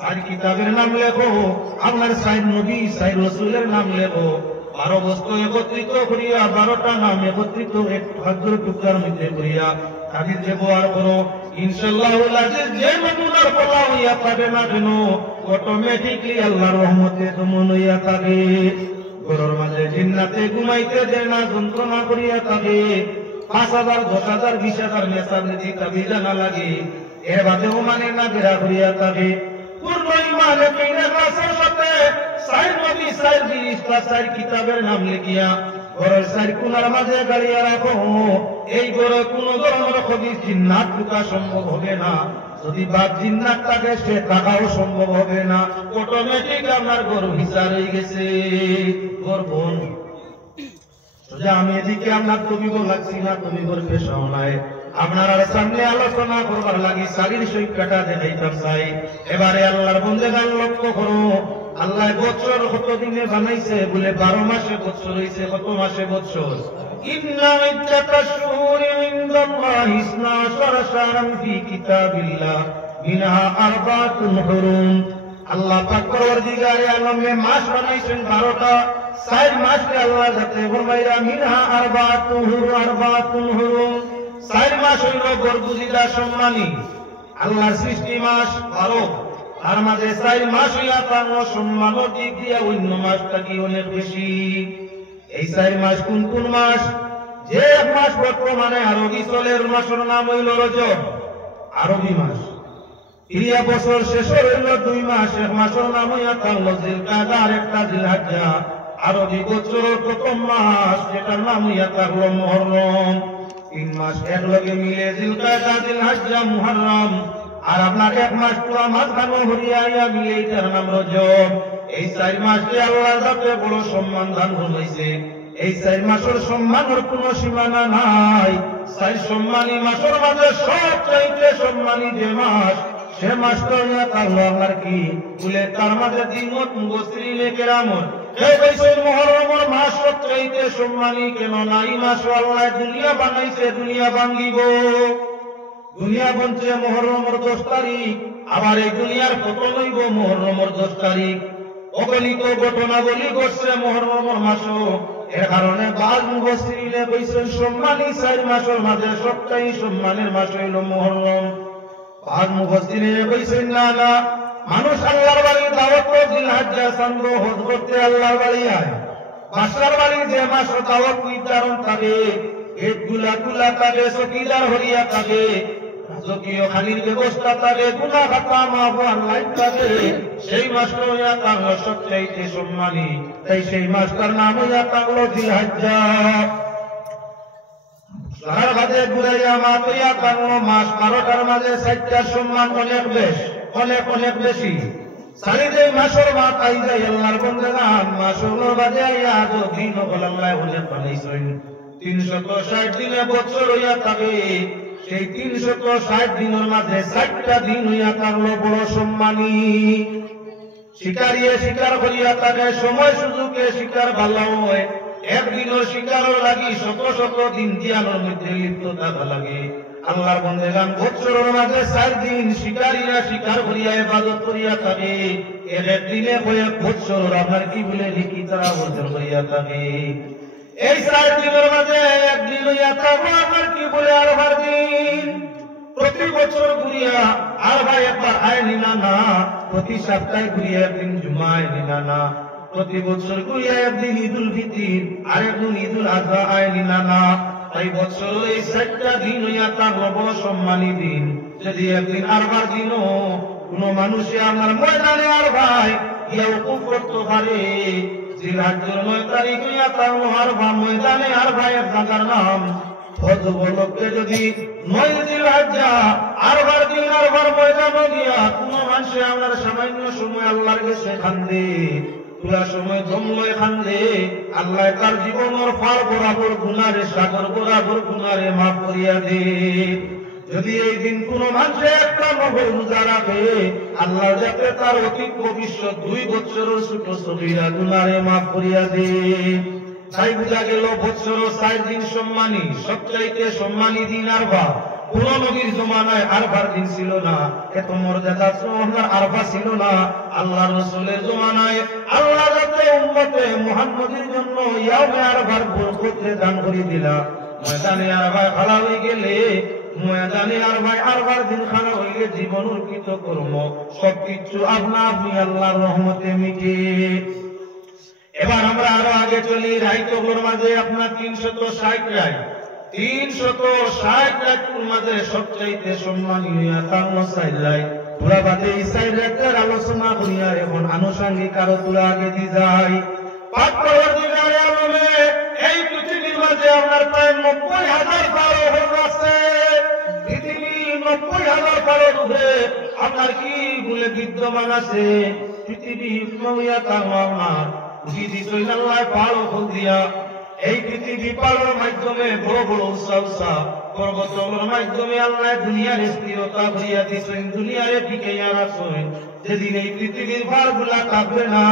4 কিতাবের নাম লেখো আপনার 4 নবী 4 রাসূলের নাম লেখো 12 বস্তু একত্রিত করিয়া 12টা নাম একত্রিত এক ভাগ্যের টুকরার মধ্যে করিয়া তাদের ব্যবহার করো ইনশাআল্লাহুল আজিজ যে নমুনার বলা হইয়া পাবে না কেন অটোমেটিকলি আল্লাহর রহমতে দমন হইয়া থাকে ঘরের মাঝে জিন্নাতে ঘুমাইতে দেয় না যন্ত্রণা করিয়া থাকে 5000 10,000 20,000 মেসার নিতে তাবিজ না লাগে এর বাদেও মানে না বেড়া করিয়া থাকে পূর্ণ ঈমান ইয়াকিনের সাথে 4 নবী 4 ফেরেশতা 4 কিতাবের নাম লিখিয়া ঘরের 4 কোণার মাঝে গাড়িয়া রাখো এই ঘরে কোনো ধরনের খবিস জিন্নাত ঢোকা সম্ভব হবে না যদি বাদ জিন্নাত থাকে সে টাকাও সম্ভব হবে না অটোমেটিক আপনার ঘর হিসাব হয়ে গেছে ঘর বন সোজা আমি এদিকে আপনার তুমি লাগছি না তুমি ঘর পেশাও নাই আপনার সামনে আলোচনা করবার লাগি শারীর সৈক্যটা দেখাইতাম চাই এবারে আল্লাহর বন্দেগান লক্ষ্য করো আল্লাহ বছর কত দিনে বানাইছে বলে 12 মাসে বছর হইছে কত মাসে বছর ইন্না ইদ্দাতাশ শুহুরি ইনদাল্লাহি 12 শাহরান ফি কিতাবিল্লাহ মিনহা আরবাতুন হুরুম আল্লাহ পাক পরওয়ারদিগারে আলমে মাস বানাইছেন 12টা 4 মাসকে আল্লাহ যাতে ফরমাইরা মিনহা আরবাতুন হুরুম 4 মাস হইল গর্ভজিদা সম্মানী আল্লাহর সৃষ্টি মাস 12 তার মাঝে 4 মাস হইয়া তার সম্মানের দিক দিয়া অন্য মাসটা কি অনেক বেশি এই 4 মাস কোন কোন মাস যে এক মাস বর্তমানে আরবি চলের মাসের নাম হইল রজব আরবি মাস ইয়া বছর শেষ হইল 2 মাস এক মাসের নাম হইয়া তার জিলকাদা আর একটা জিলহজ্জা আরবি বছরের প্রথম মাস, যেটার নাম হইয়া থাকলো মুহররম। 3 মাস একলগে মিলে জিলকাদা, জিলহজ্জা, মুহররম, আর আপনার 1 মাস পুরা মাঝখানে হরিয়াইয়া মিলে এটার নাম রজব। এই 4 মাসকে আল্লাহ যাতে বড় সম্মান দান ফরমাইছে। এই 4 মাসের সম্মানের কোনো সীমানা নাই। 4 সম্মানী মাসের মাঝে সবচাইতে সম্মানী যে মাস, সে মাসটা হইয়া থাকলো আপনার কি বলে, তার মাঝে দিনত মুফাসসিরিনে কেরামত এই বৈশাখ মুহররমের মাস সবচাইতে সম্মানী। কেন না এই মাস আল্লাহ দুনিয়া বানাইছে, দুনিয়া ভাঙ্গিব। দুনিয়া বনছে মুহররমের 10 তারিখ, আবার এই দুনিয়ার পতন হইব মুহররমের 10 তারিখ। অগণিত ঘটনাবলী ঘটছে মুহররমের মাসও। এর কারণে বাজ মুফাসসিরিনে কইছেন সম্মানী 4 মাসের মাঝে সবচেয়ে সম্মানের মাস হইল মুহররম। বাজ মুফাসসিরিনে কইছেন না না, মানুষ আল্লাহর বাড়ি দাওয়াত জিলহজ্জা চান্দ হজ করতে আল্লাহর বাড়ি আয়। বাসার বাড়ি যে মাস দাওয়াত নির্ধারণ থাকে, গেটগুলা খোলা থাকে, চকিদার হরিয়া থাকে, রাজকীয় খালির ব্যবস্থা থাকে, গুনাহ খাতা মাফ আল্লাহ থাকে, সেই মাসটা হইয়া থাকলো সবচাইতে সম্মানী। তাই সেই মাসটার নাম হইয়া থাকলো জিলহজ্জা। সারা বাদে ঘুরাইয়া মাস হইয়া থাকলো মাস 12টার মাঝে 4টার সম্মান অনেক বেশ, অনেক অনেক বেশি। সারিদে মাসের মা তাই যাই আল্লাহর বন্দেগান মাসগুলো বাদে আইয়া দিন আল্লাহ অনেক বানাইছেন। 360 দিনে বছর হইয়া থাকে। সেই 360 দিনের মাঝে 4টা দিন হইয়া থাকলো বড় সম্মানী। শিকারিয়ে শিকার করিয়া থাকে, সময় সুযোগে শিকার ভালো হয়। একদিনের শিকারের লাগি শত শত দিন দিয়ানোর মধ্যে লিপ্ত থাকা লাগে। আল্লাহর বন্দেগান বছরের মাঝে 4 দিন শিকারীরা শিকার করিয়া ইবাদত করিয়া থাকে। এক দিনে কয়েক বছর আপনার কি বলে লিখি তারা বছর করিয়া থাকে। এই 4 দিনের মাঝে একদিন হইয়া থাকলো আপনার কি বলে আরবার দিন। প্রতি বছর ঘুরিয়া আরবা একবার আয় নিনা না, প্রতি সপ্তাহে ঘুরিয়া একদিন জুমা আয় নিনা না, প্রতি বছর ঘুরিয়া একদিন ঈদুল ফিতর আর একদিন ঈদুল আযহা আয় নিনা না। তাই বছর এই 4টা দিন হইয়া থাকলো বড় সম্মানী দিন। যদি একদিন আরবার দিনও কোন মানুষে আমার ময়দানে আর ভাই ইয়া উকুফ করতে পারে, জিলহজ্জার 9 তারিখ হইয়া থাকলো আরবা ময়দানে আর ভাইয়ের জায়গার নাম হজ উপলক্ষে যদি 9 জিলহজ্জা আরবার দিন আরবার ময়দানে গিয়া কোন মানুষে আমার সামান্য সময় আল্লাহর কাছে কান্দে, পুরা সময় জমলয় কান্দে, আল্লাহ তার জীবনের পার বরাবর গুনারে সাগর বরাবর গুনারে মাফ করিয়া দে। যদি এই দিন কোন মানুষে একটা নফল রোজা রাখে, আল্লাহ যাতে তার অতীত ভবিষ্যৎ 2 বছরের ছোট সগীরা গুনারে মাফ করিয়া দে। তাই বুঝা গেল বছর 4 দিন সম্মানী, সবচাইতে সম্মানী দিন আরবা। কোন নবীর জমানায় আরবার দিন ছিল না, এত মর্যাদা আরবা ছিল না। আল্লাহ রাসূলের জমানায় আল্লাহ যাতে উম্মতে মুহাম্মদের জন্য ইয়াউমে আরবার বরকতে দান করে দিলা। ময়দানে আরবা খালা হয়ে গেলে, ময়দানে আরবার দিন খানা হইলে জীবনের কৃতকর্ম সবকিছু আপনা আপনি আল্লাহর রহমতে মিটে। এবার আমরা আরো আগে চলি। রাইতগুলোর মাঝে আপনার 360 রায়, 360 রাতের মাঝে সবচাইতে সম্মানীয় তার 4 রায়। পুরা বাদে এই 4 রাতের আলোচনা করিয়া এখন আনুষঙ্গিক আরো পুরা আগে দিয়ে যায়। পাক পরবর্তীকালে আলমে এই পৃথিবীর মাঝে আপনার প্রায় 90,000 বারো আছে। পৃথিবী 90,000 বারো রূপে আপনার কি বলে বিদ্যমান আছে। পৃথিবী নইয়া তামাম না এই পৃথিবী পাড়ার মাধ্যমে বড় বড় উৎসাহ পর্বতের মাধ্যমে আল্লাহ দুনিয়ার স্থিরতা করিয়া দিচ্ছেন, দুনিয়ারে টিকাইয়া রাখছেন। যেদিন এই পৃথিবীর ভার গুলা কাঁপবে না,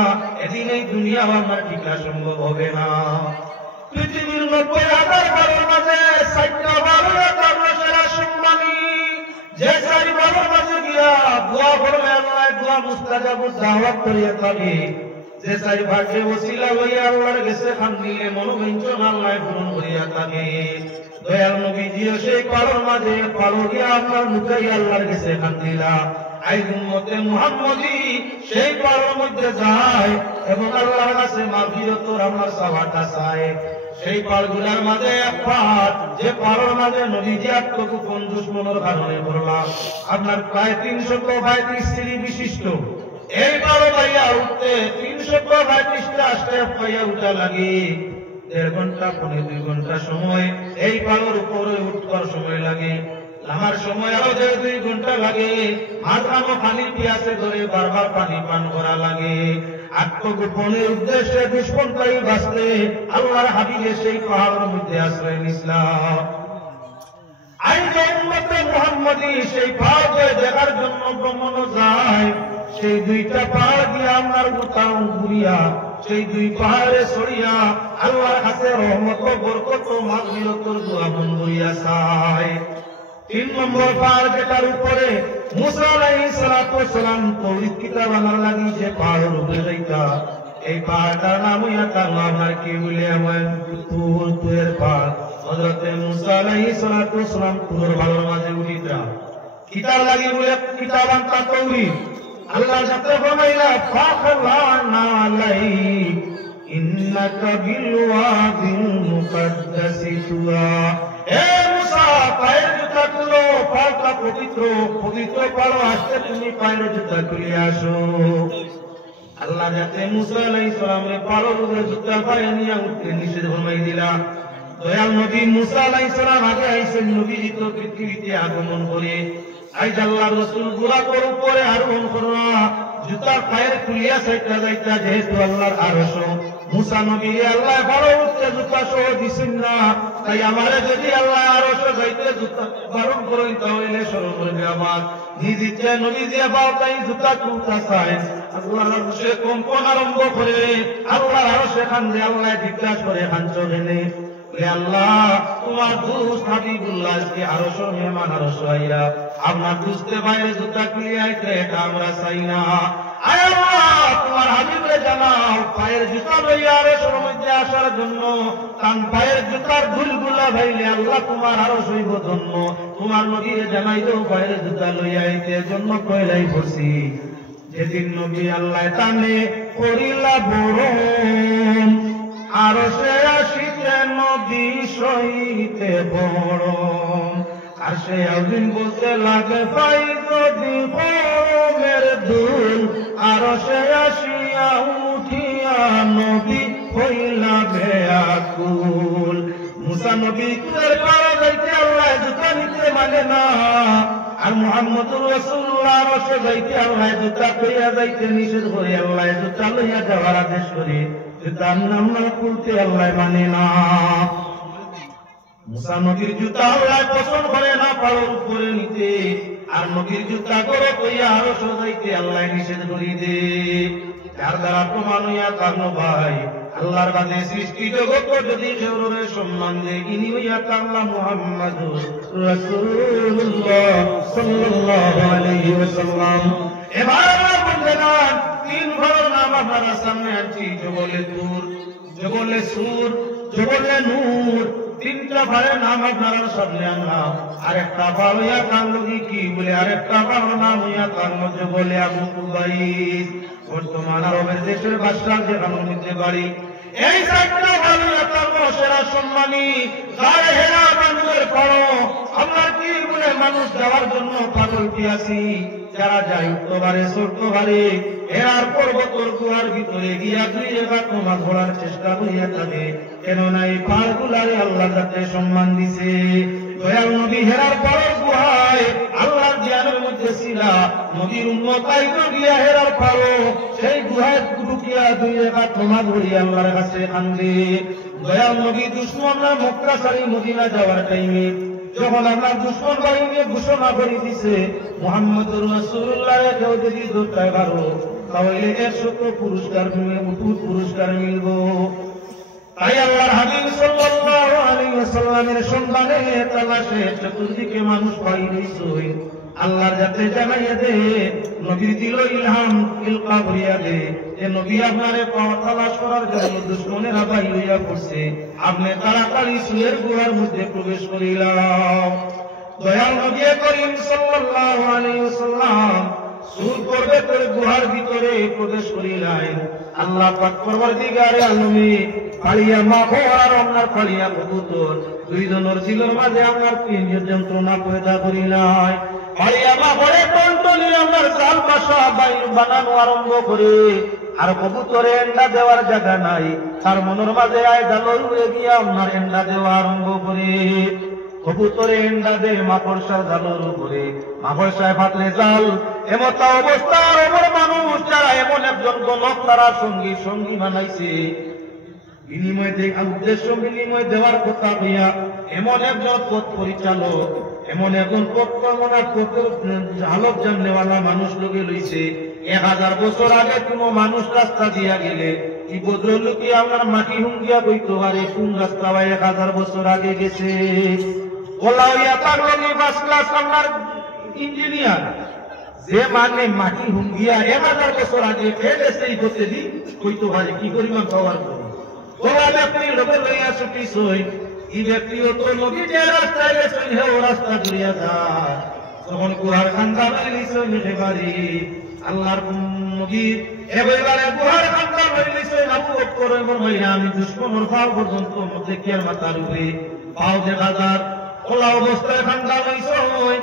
এদিন এই দুনিয়া আমার টিকা সম্ভব হবে না। পৃথিবীর 90,000 বারের মাঝে 4টা বারের সেরা সম্মানী, যে 4 বারের মাঝে গিয়া দোয়া করবে আল্লাহ দোয়া মুস্তাজাবুদ দাওয়াত করিয়া থাকে। যে 4 ভাগে ওসিলা হইয়া আল্লাহর কাছে খান দিলে মনোবাঞ্ছন আল্লাহ পূরণ করিয়া থাকে। দয়াল নবীজিও সেই পাড়ার মাঝে পাড়ো গিয়া আপনার মুখাই আল্লাহর কাছে খান দিলা। আই উম্মতে মুহাম্মদী সেই পাড়ার মধ্যে যায় এবং আল্লাহর কাছে মাগফিরাত আমার সাওয়াটা চায়। সেই পাড়গুলার মাঝে এক পাড়, যে পাড়ার মাঝে নবীজি আত্মগোপন দুশমনের কারণে পড়লা। আপনার প্রায় 335 স্ত্রী বিশিষ্ট এই পাড়ো পাইয়া উঠতে 335টা স্টেপ পাইয়া উঠা লাগে। 1.5 ঘন্টা 2 ঘন্টা সময় এই পাড়োর উপরে উঠবার সময় লাগে। নামার সময় আরো 1.5-2 ঘন্টা লাগে। মাথানো পানি পিয়াসে ধরে বারবার পানি পান করা লাগে। আত্মগোপনের উদ্দেশ্যে দুষ্পন্থায় বাঁচতে আল্লাহর হাবিবের সেই পাহাড়ের মধ্যে আশ্রয় নিছিলাম। আইন উম্মতে মুহাম্মদী সেই পাহাড়কে দেখার জন্য ভ্রমণ যায়। সেই 2টা পাহাড় দিয়ে আমার গোটাও ঘুরিয়া সেই 2 পাহাড়ে সরিয়া আল্লাহর কাছে রহমত বরকত মাগফিরাতের দোয়া মঞ্জুরিয়া চায়। 3 নম্বর পাহাড় যেটার উপরে মুসা আলাইহিস সালাতু ওয়াস সালাম তৌহিদ কিতাব আনার লাগি যে পাহাড়ের উপরে যাইতা, এই পাহাড়টার নাম হইয়া আপনার কি বলে আমার তুরের পাহাড়। হযরতে মুসা আলাইহিস সালাতু ওয়াস সালাম তুরের পাহাড়ের মাঝে উঠিতা কিতাব লাগি বলে কিতাব আনতা তৌহিদ। আল্লাহ সাথে ফরমাইলা ফাখলানা আলাইক ইন্নাকা বিল ওয়াদিল মুকদ্দাসি তুয়া। হে মুসা পায়ের জুতা খুলো, পাটা পবিত্র পবিত্র পাড়ো, আজকে তুমি পায়ের জুতা খুলে আসো। আল্লাহ যাতে মুসা আলাইহিস সালামের পাড়োর উপরে জুতা পায়ে নিয়ে উঠতে নিষেধ ফরমাই দিলা। দয়াল নবী মুসা আলাইহিস সালাম আগে আইসেন নবীজি তো পৃথিবীতে আগমন করে। আইজ আল্লাহর রাসূল বুরাকের উপরে আরোহণ করলা, জুতার পায়ের খুলিয়া সাইটা যাইতা যেহেতু আল্লাহর আরশ। মুসা নবী আল্লাহ বড় উঠতে জুতা সহ দিছেন না, তাই আমারে যদি আল্লাহ আরশ যাইতে জুতা বারণ করেন তাহলে স্মরণ করবে আমার নিজ ইচ্ছে নবী দিয়ে পাও তাই জুতা খুলতা চায়। আল্লাহর আরশে কম্পন আরম্ভ করে, আল্লাহর আরশে খান্দে, আল্লাহ জিজ্ঞাসা করে খাঞ্চ কেনে? আল্লাহ তোমার দুষ্ট হাবিবুল্লাহ আজকে আরশ মেহমান আরশ আইয়া আপনার দুস্তে বাইরে জুতা খুলিয়ে আইতে এটা আমরা চাই না। আয় আল্লাহ তোমার হাবিবরে জানাও পায়ের জুতা লইয়া আরশের মধ্যে আসার জন্য, কারণ পায়ের জুতার ধুলগুলা ভাইলে আল্লাহ তোমার আরশ হইব ধন্য। তোমার নবীরে জানাই দেও পায়ের জুতা লইয়া আইতে জন্য কইলাই পড়ছি। যেদিন নবী আল্লাহ টানে করিলা বরণ, আরশে আসিতে নবী সইতে বড়। আর সে একদিন বলতে লাগে পাই যদি গরমের দুল, আরশে আসিয়া উঠিয়া নবী হইলা বেয়াকুল। মুসা নবী তুরের পাড়া যাইতে আল্লাহ জুতা নিতে মানে না, আর মুহাম্মদুর রাসূলুল্লাহ আরশে যাইতে আল্লাহ জুতা কইয়া যাইতে নিষেধ করে, আল্লাহ জুতা লইয়া যাওয়ার আদেশ করে, জুতার নাম না খুলতে আল্লাহ মানে না। মুসা নবীর জুতা আল্লাহ পছন্দ করে না পাড়ের উপরে নিতে, আর নবীর জুতা করে কইয়া আরশ যাইতে আল্লাহ নিষেধ করে দে। যার দ্বারা প্রমাণ হইয়া কারণ ভাই আল্লাহর বাদে সৃষ্টি জগৎ যদি কেউরে সম্মান দেয় ইনি হইয়া আল্লাহ মুহাম্মাদুর রাসূলুল্লাহ সাল্লাল্লাহু আলাইহি ওয়াসাল্লাম। এবার আমরা বললেন 3 ঘরের নাম আপনারা সামনে আনছি, জবলে তুর, জবলে সুর, জবলে নূর। 3টা পাহাড়ের নাম আপনারা সামনে আনলাম। আরেকটা পাহাড় হইয়া কানলো কি বলে, আরেকটা পাহাড় নাম হইয়া কানলো জবলে আবু কুবাইস। বর্তমান আরবের দেশের বাদশাহ যেখানের মধ্যে বাড়ি। এই 4টা পাহাড় হইয়া সেরা সম্মানী গায়ে হেরা মানুষের পাড়ো। আমরা কি বলে মানুষ যাওয়ার জন্য পাগল পিয়াসি, যারা যায় উত্তরবারে চোরবারে হেরার পর্বতর গুহার ভিতরে গিয়া 2 রাকাত নামাজ পড়ার চেষ্টা করিয়া থাকে। কেননা এই পাহাড়গুলারে আল্লাহ যাতে সম্মান দিছে। দয়াল নবী হেরার পাহাড় গুহায় আল্লাহর জ্ঞানের মধ্যে ছিল। নবীর উম্মত আইতো গিয়া হেরার পাহাড় সেই গুহায় ঢুকিয়া 2 রাকাত নামাজ পড়িয়া আল্লাহর কাছে কান্দে। দয়াল নবী দুশমনরা মক্কা ছাড়ি মদিনা যাওয়ার টাইমে যখন আল্লাহ দুশমন বাহিনী ঘোষণা করে দিছে মুহাম্মদুর রাসূলুল্লাহ কেউ যদি ধরতে পারো তাহলে 100 পুরস্কার মিলব। তাই আল্লাহর হাবিব সাল্লাল্লাহু আলাইহি ওয়াসাল্লামের সন্ধানে তালাশে চতুর্দিকে মানুষ পাই রইছে। আল্লাহর যাতে জানাইয়া দে, নবীর দিল ইলহাম ইলকা করিয়া দে যে নবী আপনারে পাওয়া তালাশ করার জন্য দুশমনেরা বাহির হইয়া পড়ছে, আপনি তাড়াতাড়ি সুরের গুহার মধ্যে প্রবেশ করিলাম। দয়াল নবী করিম সাল্লাল্লাহু আলাইহি ওয়াসাল্লাম সুর করবে করে গুহার ভিতরে প্রবেশ করিলেন। আল্লাহ পাক পরবর্তীকারে আলমী ফালিয়া মাখো আর আপনার ফালিয়া কবুতর 2 জনের ছিলর মাঝে আমার 3 যন্ত্রণা পয়দা করিলাই। ফালিয়া মাখরে টনটনি আপনার চাল বাসা বাইর বানানো আরম্ভ করে, আর কবুতরে এন্ডা দেওয়ার জায়গা নাই, তার মনের মাঝে আয় জালর উড়ে গিয়া আপনার এন্ডা দেওয়া আরম্ভ করে। কবুতরে এন্ডা দেয় মাকড়সার জালর উপরে, মাকড়সায় ফাটলে জাল। এমতা অবস্থার এমন মানুষ যারা এমন একজন গণক তারা সঙ্গী বানাইছে, বিনিময় উদ্দেশ্য বিনিময় দেওয়ার কথা হইয়া এমন একজন পথ পরিচালক, এমন একজন আলোক জাননেওয়ালা মানুষ লোকে লইছে। 1000 বছর আগে কোন মানুষ রাস্তা দিয়া গেলে কি ভদ্রলোকে আমার মাটি হুঙ্গিয়া বইতে পারে কোন রাস্তা 1000 বছর আগে গেছে। ওলা হইয়া পাগলি 5 ক্লাস আমার ইঞ্জিনিয়ার যে মানে মাটি হুঙ্গিয়া 1000 বছর আগে ফেলেছে এই করতে দি কইতে পারে কি পরিমাণ পাওয়ার পর। ওলা ব্যক্তি লোকে লইয়া ছুটি সই, এই ব্যক্তিও তো নদী যে রাস্তায় গেছেন হে ও রাস্তা ঘুরিয়া যায়। তখন গুহার খান্দা লইলিছেন এবারে আল্লাহর নবী, এবারে গুহার খান্দা লইলিছেন আবু বকর এবং ভাইয়া আমি দুশমনের পাও পর্যন্ত মধ্যে কি আর মাথার উপরে পাও দেখা যার খোলা অবস্থায় খান্দা লইছেন।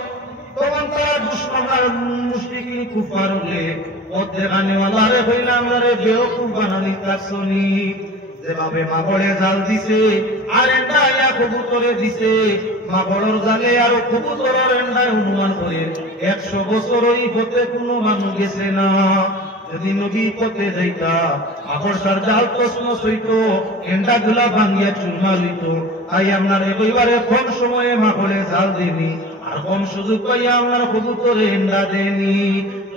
তখন তারা দুশমন আর মুশরিকি কুফার হলে মধ্যে গানেওয়ালারে হইলাম রে বেওকুফ বানানি তাকসনি। যেভাবে মাগড়ে জাল দিছে আর এন্ডা আয়া কবুতরে দিছে, মাগড়ের জালে আর কবুতরের এন্ডায় অনুমান করে 100 বছর ওই পথে কোনো মানুষ গেছে না। যদি নবী পথে যাইতা মাকড়সার জাল তসমস হইত, এন্ডা গুলা ভাঙ্গিয়া চুরমার হইত। তাই আপনার এবারে কম সময়ে মাগড়ে জাল দেনি আর কম সুযোগ পাইয়া আপনার কবুতরে এন্ডা দেনি।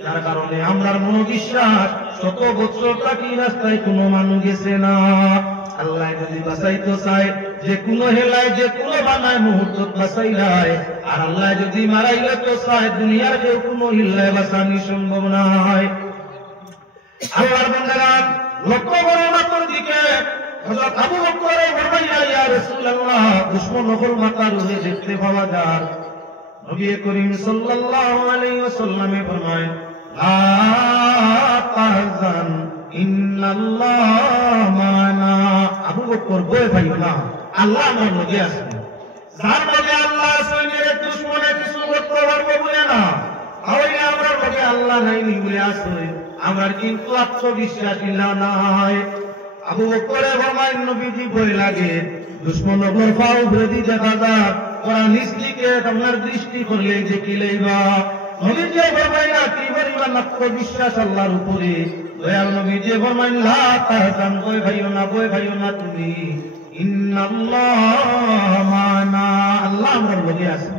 যার কারণে আমরার মনোবিশ্বাস 100 বছর থাকি রাস্তায় কোনো মানুষ গেছে না। আল্লাহ যদি বাঁচাইতে চায় যে কোনো হেলায় যে কোনো বানায় মুহূর্ত বাঁচাইলায়, আর আল্লাহ যদি মারাইলে তো চায় দুনিয়ার কেউ কোনো হিল্লায় বাঁচানি সম্ভব নয়। আল্লাহর বান্দারা লক্ষ্য করে মাত্র দিকে হযরত আবু বকর ফরমাইয়া ইয়া রাসূলুল্লাহ দুশমন নফল মাথার উপরে দেখতে পাওয়া যায়। নবী করিম সাল্লাল্লাহু আলাইহি ওয়াসাল্লামে ফরমায় লা তাহজান ইন্নাল্লাহ মানা। আবু বকর ভয় পাইও না, আল্লাহ আমার লগে আছেন। যার লগে আল্লাহ আছেন এর দুশমনে কিছু করতে পারবে বলে না, তাহলে আমরা লগে আল্লাহ নাই বলে আছে আমার কিন্তু আত্মবিশ্বাস নাই। আবু বকরে ফরমায় নবীজি ভয় লাগে দুশমন ওপর পাও ভেদি দেখা যায়, ওরা নিজ দিকে তোমার দৃষ্টি করলে যে কি লইবা। নবীজি ফরমায় না কি পরিমাণ আত্মবিশ্বাস আল্লাহর উপরে। দয়াল নবীজি ফরমায় লা তাহজান, ভয় ভাইও না তুমি, ইন্নাল্লাহ মানা, আল্লাহ আমার লগে আছে।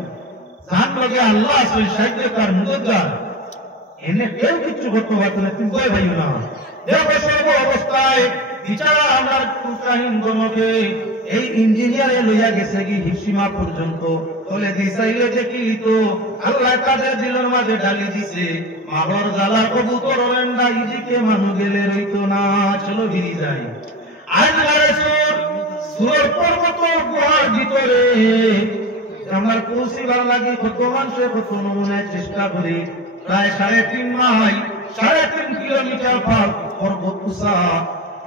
যার লগে আল্লাহ আছে সাহিত্যকার মুদদ্দার এনে কেউ কিছু করতে পারতো না, তুমি ভয় ভাইও না। সর্ব অবস্থায় বিচারা আমার কুকাহীন জনকে এই ইঞ্জিনিয়ারে লইয়া গেছে কি হিসিমা পর্যন্ত বলে দিছাইলে যে কি তো আল্লাহ তাদের দিলের মাঝে ঢালি দিছে। মাগর জ্বালা কবুতর এন্ডা ইজিকে মানু গেলে রইতো না, চলো ভিড়ি যাই। আজ সুর পর্বত গুহার ভিতরে আমার পৌঁছিবার লাগে কত মানুষে কত নমুনায় চেষ্টা করে, প্রায় 3.5 মাইল 3.5 কিলোমিটার পর্বত উঁচা,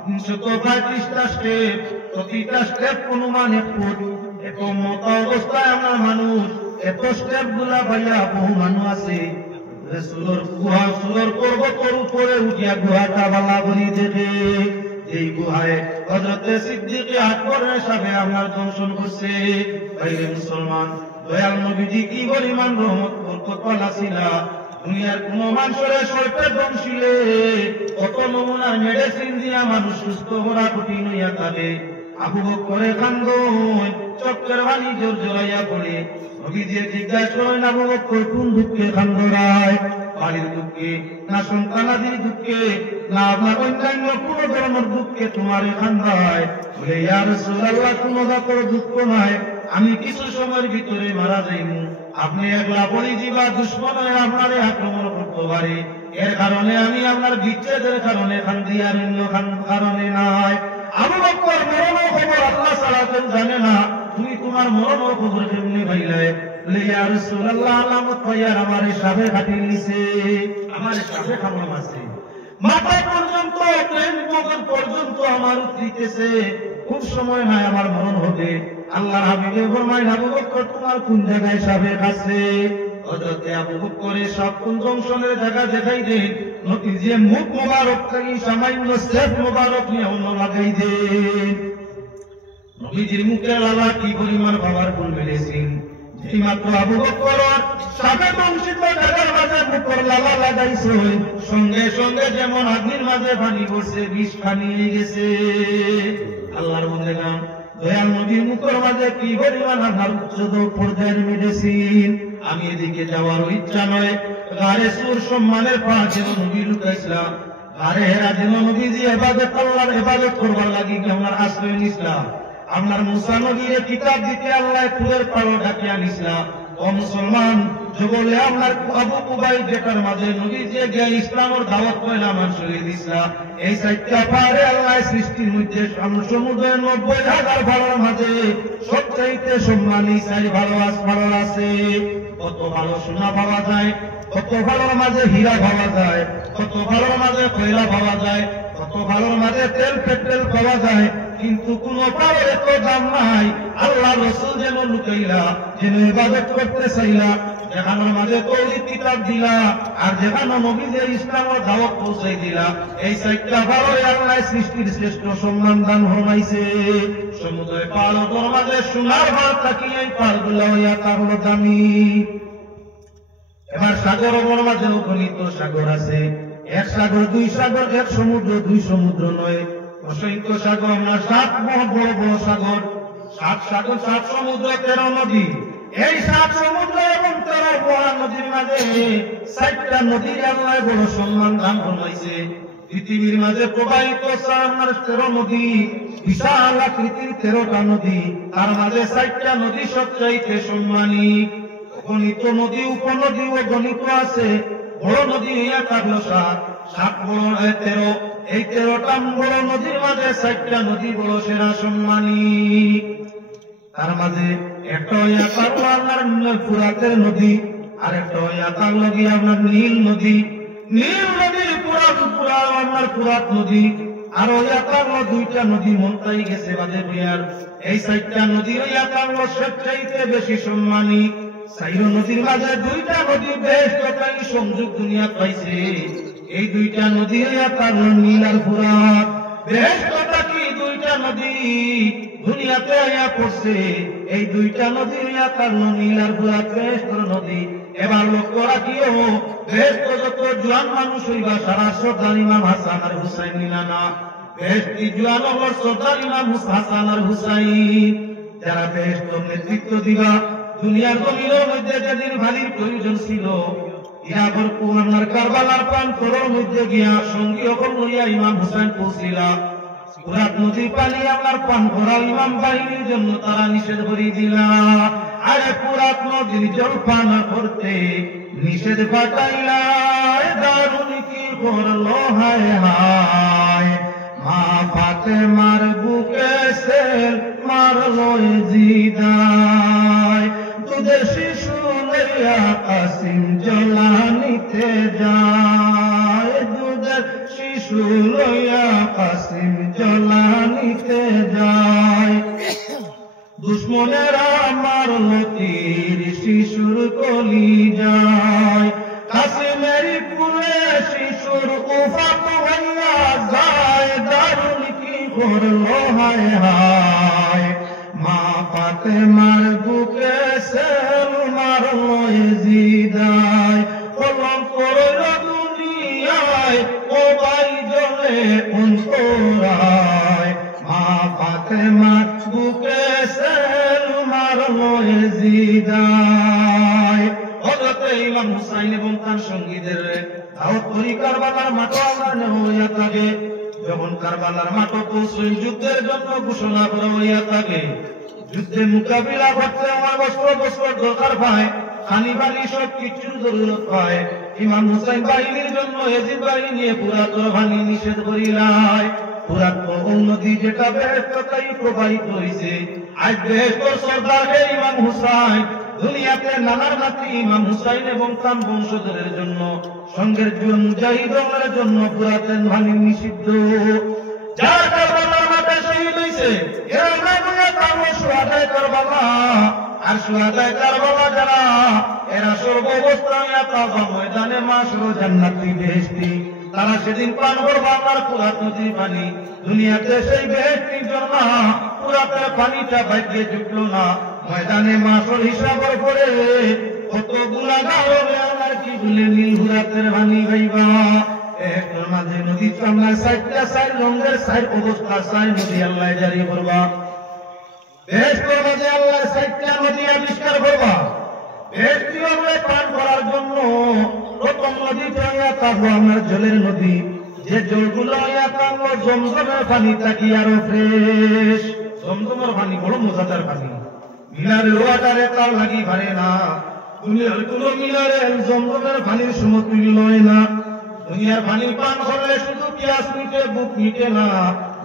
335টা স্টেপ, প্রতিটা স্টেপ অনুমান 1 ফুট। এরকম মত অবস্থায় আমার মানুষ এত স্টেপ গুলা ভাইয়া বহু মানুষ আছে। সুরর পর্বতের উপরে উঠিয়া গুহাটা বালা বলি দেখে, এই গুহায় হযরতে সিদ্দিক আকবরের সাথে আমার দর্শন করছে। বাইরে মুসলমান দয়াল নবীজি কি পরিমাণ রহমত বরকত ওয়ালা ছিলা। দুনিয়ার কোন মানুষের সর্পে দংশিলে কত নমুনার মেডিসিন দিয়া মানুষ সুস্থ হওয়া কঠিন হইয়া থাকে। আবু বকরে কান্দন চক্কের বাণী জোর জোরাইয়া পড়ে। নবীজি জিজ্ঞাসা করেন আবু বকর কোন দুঃখে কান্দরায়? বাড়ির দুঃখে না সন্তানাদির দুঃখে না আপনার অন্যান্য কোন ধরনের দুঃখে তোমার কান্দায়? বলে ইয়া রাসূলুল্লাহ কোন ব্যাপারে দুঃখ নাই, আমি কিছু সময়ের ভিতরে মারা যাইব। আপনি একলা পড়ে দিবা দুশ্মনে আপনারে আক্রমণ করতে পারে, এর কারণে আমি আপনার বিচ্ছেদের কারণে কান্দি, আর অন্য কারণে নাই। আবু বকর মরণ খবর আল্লাহ ছাড়া কেউ জানে না, তুমি তোমার মরণ খবর কেমনি পাইলে? ইয়া রাসূলুল্লাহ আলামত পাইয়ার আমার সাবে খাটিয়ে নিছে, আমার সাবে খামলাম আছে, মাথা পর্যন্ত প্রেম মগজ পর্যন্ত আমার উঠতেছে, খুব সময় নাই আমার মরণ হবে। আল্লাহ হাবিবে ফরমায় আবু বকর তোমার কোন জায়গায় সাবে আছে? হযরতে আবু বকরের সাবকুন জংশনের জায়গা দেখাই দেন নবীজি মুখ মোবারক থেকে সামান্য সেফ মোবারক নিয়ে অন্য লাগাই দেন নবীজির মুখে লালা কি পরিমাণ বাবার ফুল মেরেছেন যেই মাত্র আবু বকর সাবে বংশিত জায়গার মাঝে মুখর লালা লাগাইছে সঙ্গে সঙ্গে যেমন আগ্নির মাঝে পানি পড়ছে বিষ খানিয়ে গেছে আল্লাহর বন্দেগান দয়াল নবীর মুখর মাঝে কি পরিমাণ আধার উচ্চত পর্যায়ের মেডিসিন আমি এদিকে যাওয়ার ইচ্ছা নয় গারে সুর সম্মানের পা যেন নবী লুকাইছিলাম গারে হেরা যেন নবীজি ইবাদত আল্লাহর ইবাদত করবার লাগি আপনার আশ্রয় নিছিলাম আপনার মুসা নবীর কিতাব দিতে আল্লাহ ফুলের পাড়ো ডাকে আনিছিলাম ও মুসলমান যে বলে আপনার আবু কুবাই যেটার মাঝে নবীজি গিয়ে ইসলামের দাওয়াত কইলা মানুষকে দিছিলাম এই সাইটটা পারে আল্লাহ সৃষ্টির মধ্যে সমুদ্রের 90,000 ভালোর মাঝে সবচাইতে সম্মানী চাই ভালো আছে কত ভালো সোনা পাওয়া যায় কত ভালোর মাঝে হীরা পাওয়া যায় কত ভালোর মাঝে কয়লা পাওয়া যায় কত ভালোর মাঝে তেল পেট্রোল পাওয়া যায় কিন্তু কোন পাওয়ার এত দাম নাই আল্লাহ রাসূল যেন লুকাইলা যেন ইবাদত করতে চাইলা যেখানের মাঝে তৌহিদ কিতাব দিলা আর যেখানে নবীজি ইসলামের দাওয়াত পৌঁছাই দিলা এই চারটা ভালো আল্লাহ সৃষ্টির শ্রেষ্ঠ সম্মান দান ফরমাইছে সমুদ্রের পাড়ের মাঝে সোনার ভার থাকি এই পাড়গুলো হইয়া তার দামি এবার সাগর মাঝে গণিত সাগর আছে এক সাগর দুই সাগর এক সমুদ্র দুই সমুদ্র নয় অসংখ্য সাগর না 7 বড় বড় সাগর 7 সাগর 7 সমুদ্র 13 নদী এই 7 সমুদ্র এবং 13 বড় নদীর মাঝে 4টা নদীর আল্লাহ বড় সম্মান দান ফরমাইছে পৃথিবীর মাঝে প্রবাহিত 13 নদী বিশাল আকৃতির 13টা নদী তার মাঝে 4টা নদী সবচাইতে সম্মানী গণিত নদী উপনদী ও গণিত আছে বড় নদী হইয়া থাকলো 7 বড় 13 এই 13টা বড় নদীর মাঝে 4টা নদী বড় সেরা সম্মানী তার মাঝে একটা হইয়া থাকলো আপনার ফুরাতের নদী আর একটা হইয়া থাকলো কি আপনার নীল নদীর পুরা আপনার ফুরাত নদী আর হইয়া থাকলো 2টা নদী মন্তাই গেছে বাজে বিয়ার এই 4টা নদী হইয়া থাকলো সবচাইতে বেশি সম্মানী 4 নদীর মাঝে 2টা নদী বেশ কতই সংযোগ দুনিয়া পাইছে এই 2টা নদী হইয়া থাকলো নীল আর ফুরাত বেশ কথা কি 2টা নদী দুনিয়াতে আয়া পড়ছে এই 2টা নদী হইয়া থাকলো নীল আর ফুরাত বেশ নদী এবার লক্ষ্য রাখিও বেশ যত জোয়ান মানুষ হইবা সারা সর্দার ইমাম হাসান আর হুসাইন নিলানা বেশ জোয়ান হল সর্দার ইমাম হাসান আর হুসাইন যারা বেশ নেতৃত্ব দিবা দুনিয়ার জমিনের মধ্যে যেদিন ভালির প্রয়োজন ছিল ইয়া ভরপুর আমার কারবালার প্রান্তরের মধ্যে গিয়া সঙ্গী অকল লইয়া ইমাম হুসাইন পৌঁছিলা ফুরাত নদীর পানি আমার পান করা ইমাম বাহিনীর জন্য তারা নিষেধ করে দিলা আরে ফুরাত নদীর জল পান করতে নিষেধ পাঠাইলা দারুণ কি করলো হায় হায় মা ফাতেমার বুকে সেল মারলো জিদায় দুধের শিশু লইয়া কাসিম জলানিতে যায় দুধের শিশু লইয়া কাসিম জলানিতে যায় দুশ্মনেরা মারলো তীর শিশুর কলি যায় কাসিমের কুলে শিশুর উফাত হইয়া যায় দারুণ কি করলো হায় হায় মা ফাতেমার বুকে সেল মারলো জিদায় কলম করল দুনিয়ায় ও ভাই জলে অন্তরায় মা ফাতেমার বুকে সেল মারলো জিদায় হযরতে ইমাম হুসাইন এবং তার সঙ্গীদের দাওয়াত করি কারবালার মাঠে হইয়া থাকে যখন কারবালার মাঠে পৌঁছলেন যুদ্ধের জন্য ঘোষণা করা হইয়া থাকে যুদ্ধে মোকাবিলা করতে আমার বস্ত্র দরকার পায় পানি পানি সব কিছুর জরুরত পায় ইমাম হুসাইন বাহিনীর জন্য এজিদ বাহিনী নিয়ে পুরাত পানি নিষেধ করিলাই পুরাত নদী যেটা বেহেশতাই প্রবাহিত হয়েছে আজ বেহেশতর সর্দার ইমাম হুসাইন দুনিয়াতে নানার নাতি ইমাম হুসাইন এবং তার বংশধরের জন্য সঙ্গের মুজাহিদের জন্য পুরাতেন পানি নিষিদ্ধ যার কারবালার মাঠে শহীদ হয়েছে এরা না বলে তার সোহাদায় কারবালা আর সুহাদায়ে কারবালা যারা এরা সর্বাবস্থায় তাওবা ময়দানে মাশর জান্নাতি বেহেশতি তারা সেদিন পান করবে আমার ফুরাত নদীর পানি। দুনিয়াতে সেই বেহেশতির জন্য ফুরাতের পানিটা ভাগ্যে জুটলো না। ময়দানে মাশর হিসাবের পরে কত গুনাহগার হবে আমার কি ভুলে নীল ফুরাতের পানি ভাইবা। একটার মাঝে নদীর সামনে ৬০টা ৬০ রঙের ৬০ অবস্থা ৬০ নদী আল্লাহ জারি করবা। বেহেশতের মাঝে আল্লাহ ৬০টা নদী আবিষ্কার করবা। বেহেশতি আমরা পান করার জন্য প্রথম নদীটা থাকবো আমার জলের নদী। যে জলগুলো থাকবো জমজমের পানি থাকি আরো ফ্রেশ। জমজমের পানি বড় মজাদার পানি। মিনারেল ওয়াটারে তার লাগি পারে না। দুনিয়ার কোন মিনারেল জমজমের পানির সমতুল্য হয় না। দুনিয়ার পানি পান করলে শুধু পিয়াস মিটে বুক মিটে না।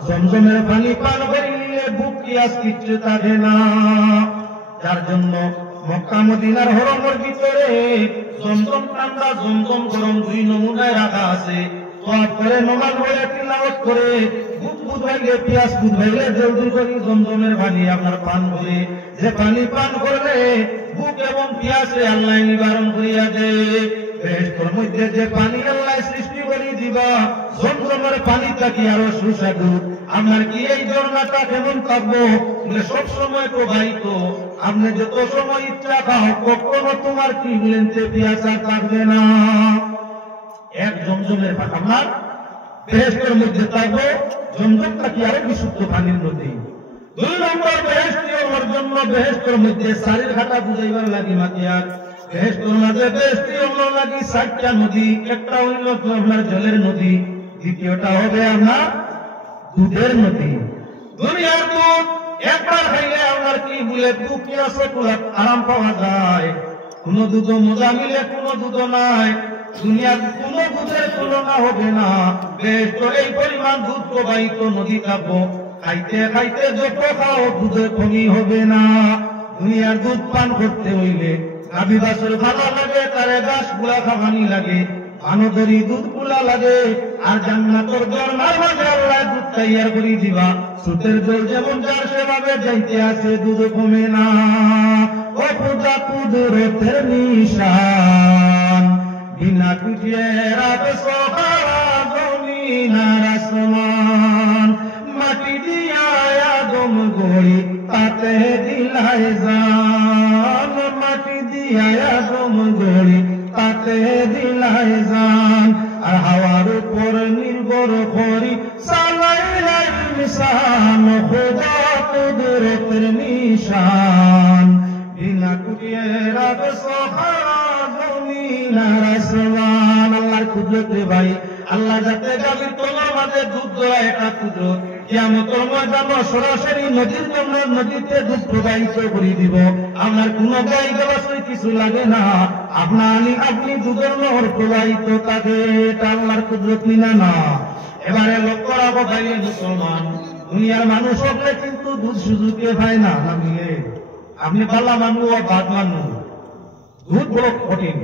জমজমের পানি পান করিলে বুক পিয়াস কিচ্ছু থাকে না। যার জন্য মক্কা মদিনার হরমের ভিতরে জমজম ঠান্ডা জমজম গরম দুই নমুনায় রাখা আছে। তোয়াফ করে নামাজ পড়ে তিলাওয়াত করে বুক বুঝাইলে পিয়াস বুঝাইলে জলদি করে জমজমের পানি আপনার পান করে যে পানি পান করলে বুক এবং পিয়াসে আল্লাহ নিবারণ করিয়া দেয়। বেহেশতের মধ্যে যে পানি আল্লাহ সৃষ্টি করে দিবা জমজমের পানি থাকি আরো সুস্বাদু। আপনার কি এই ঝর্ণাটা কেমন থাকবো সব সময় প্রবাহিত। আপনি যত সময় ইচ্ছা খাও কখনো তোমার কি বলেনতে পিয়াসা থাকবে না। এক জমজমের পানি আপনার বেহেশতের মধ্যে থাকবো। জমজমটা কি আরো বিশুদ্ধ পানির নদী। ২ নম্বর বেহেশতি হওয়ার জন্য বেহেশতের মধ্যে শারীর ঘাটা বুঝাইবার লাগি মাতিয়ার। বেহেশতের মাঝে বেহেশতি হওয়ার লাগি ৬০টা নদী। একটা হইল আপনার জলের নদী, দ্বিতীয়টা হবে আপনার দুধের নদী। দুনিয়ার দুধ একবার খাইলে আপনার কি বলে বুক আছে আরাম পাওয়া যায়। কোন দুধ মজা মিলে কোন দুধ নাই। দুনিয়ার কোন দুধের তুলনা হবে না। বেহেশত এই পরিমাণ দুধ প্রবাহিত নদী থাকবো। খাইতে খাইতে যত খাও দুধের কমি হবে না। দুনিয়ার দুধ পান করতে হইলে গাভী বাছুর ভালো লাগে, তারে গাছ গুলা খাওয়ানি লাগে, আনদরি দুধ গুলা লাগে। আর জান্নাতের ঝর্ণার মাঝে আল্লাহ দুধ তৈয়ার করে দিবা। সুতের জল যেমন যার সেভাবে যাইতে আছে দুধ কমে না। ও পূজা কুদরতের নিশান বিনা কুটিয়ে রাবে সহারা জমিন আর আসমান। মাটি দিয়া আদম গড়ি তাতে দিলায় জান। মাটি দিয়া আদম গড়ি তাতে দিলায় জান। আর হাওয়ার উপর নির্ভর করি চালাইলাই মিশান। খোদা কুদরতের নিশান বিনা কুটিয়ে রাবে সহারা জমিন আর আসমান। আল্লাহর কুদরতে ভাই আল্লাহ যাতে গাভীর তলার মাঝে দুধ দেওয়া এটা কুদরত। কিয়ামতের ময়দানে সরাসরি নদীর জন্য নদীতে দুধ প্রবাহিত করে দিব। আপনার কোন গাই গবাসই কিছু লাগে না। আপনি দুধের নহর প্রবাহিত থাকে। এটা আল্লাহর কুদরত নিনা না। এবারে লক্ষ্য রাখো ভাই মুসলমান, দুনিয়ার মানুষ হলে কিন্তু দুধ সুযোগে পায় না। না মিলে আপনি পাল্লা মানুষ আর ভাত মানুষ দুধ বড় কঠিন।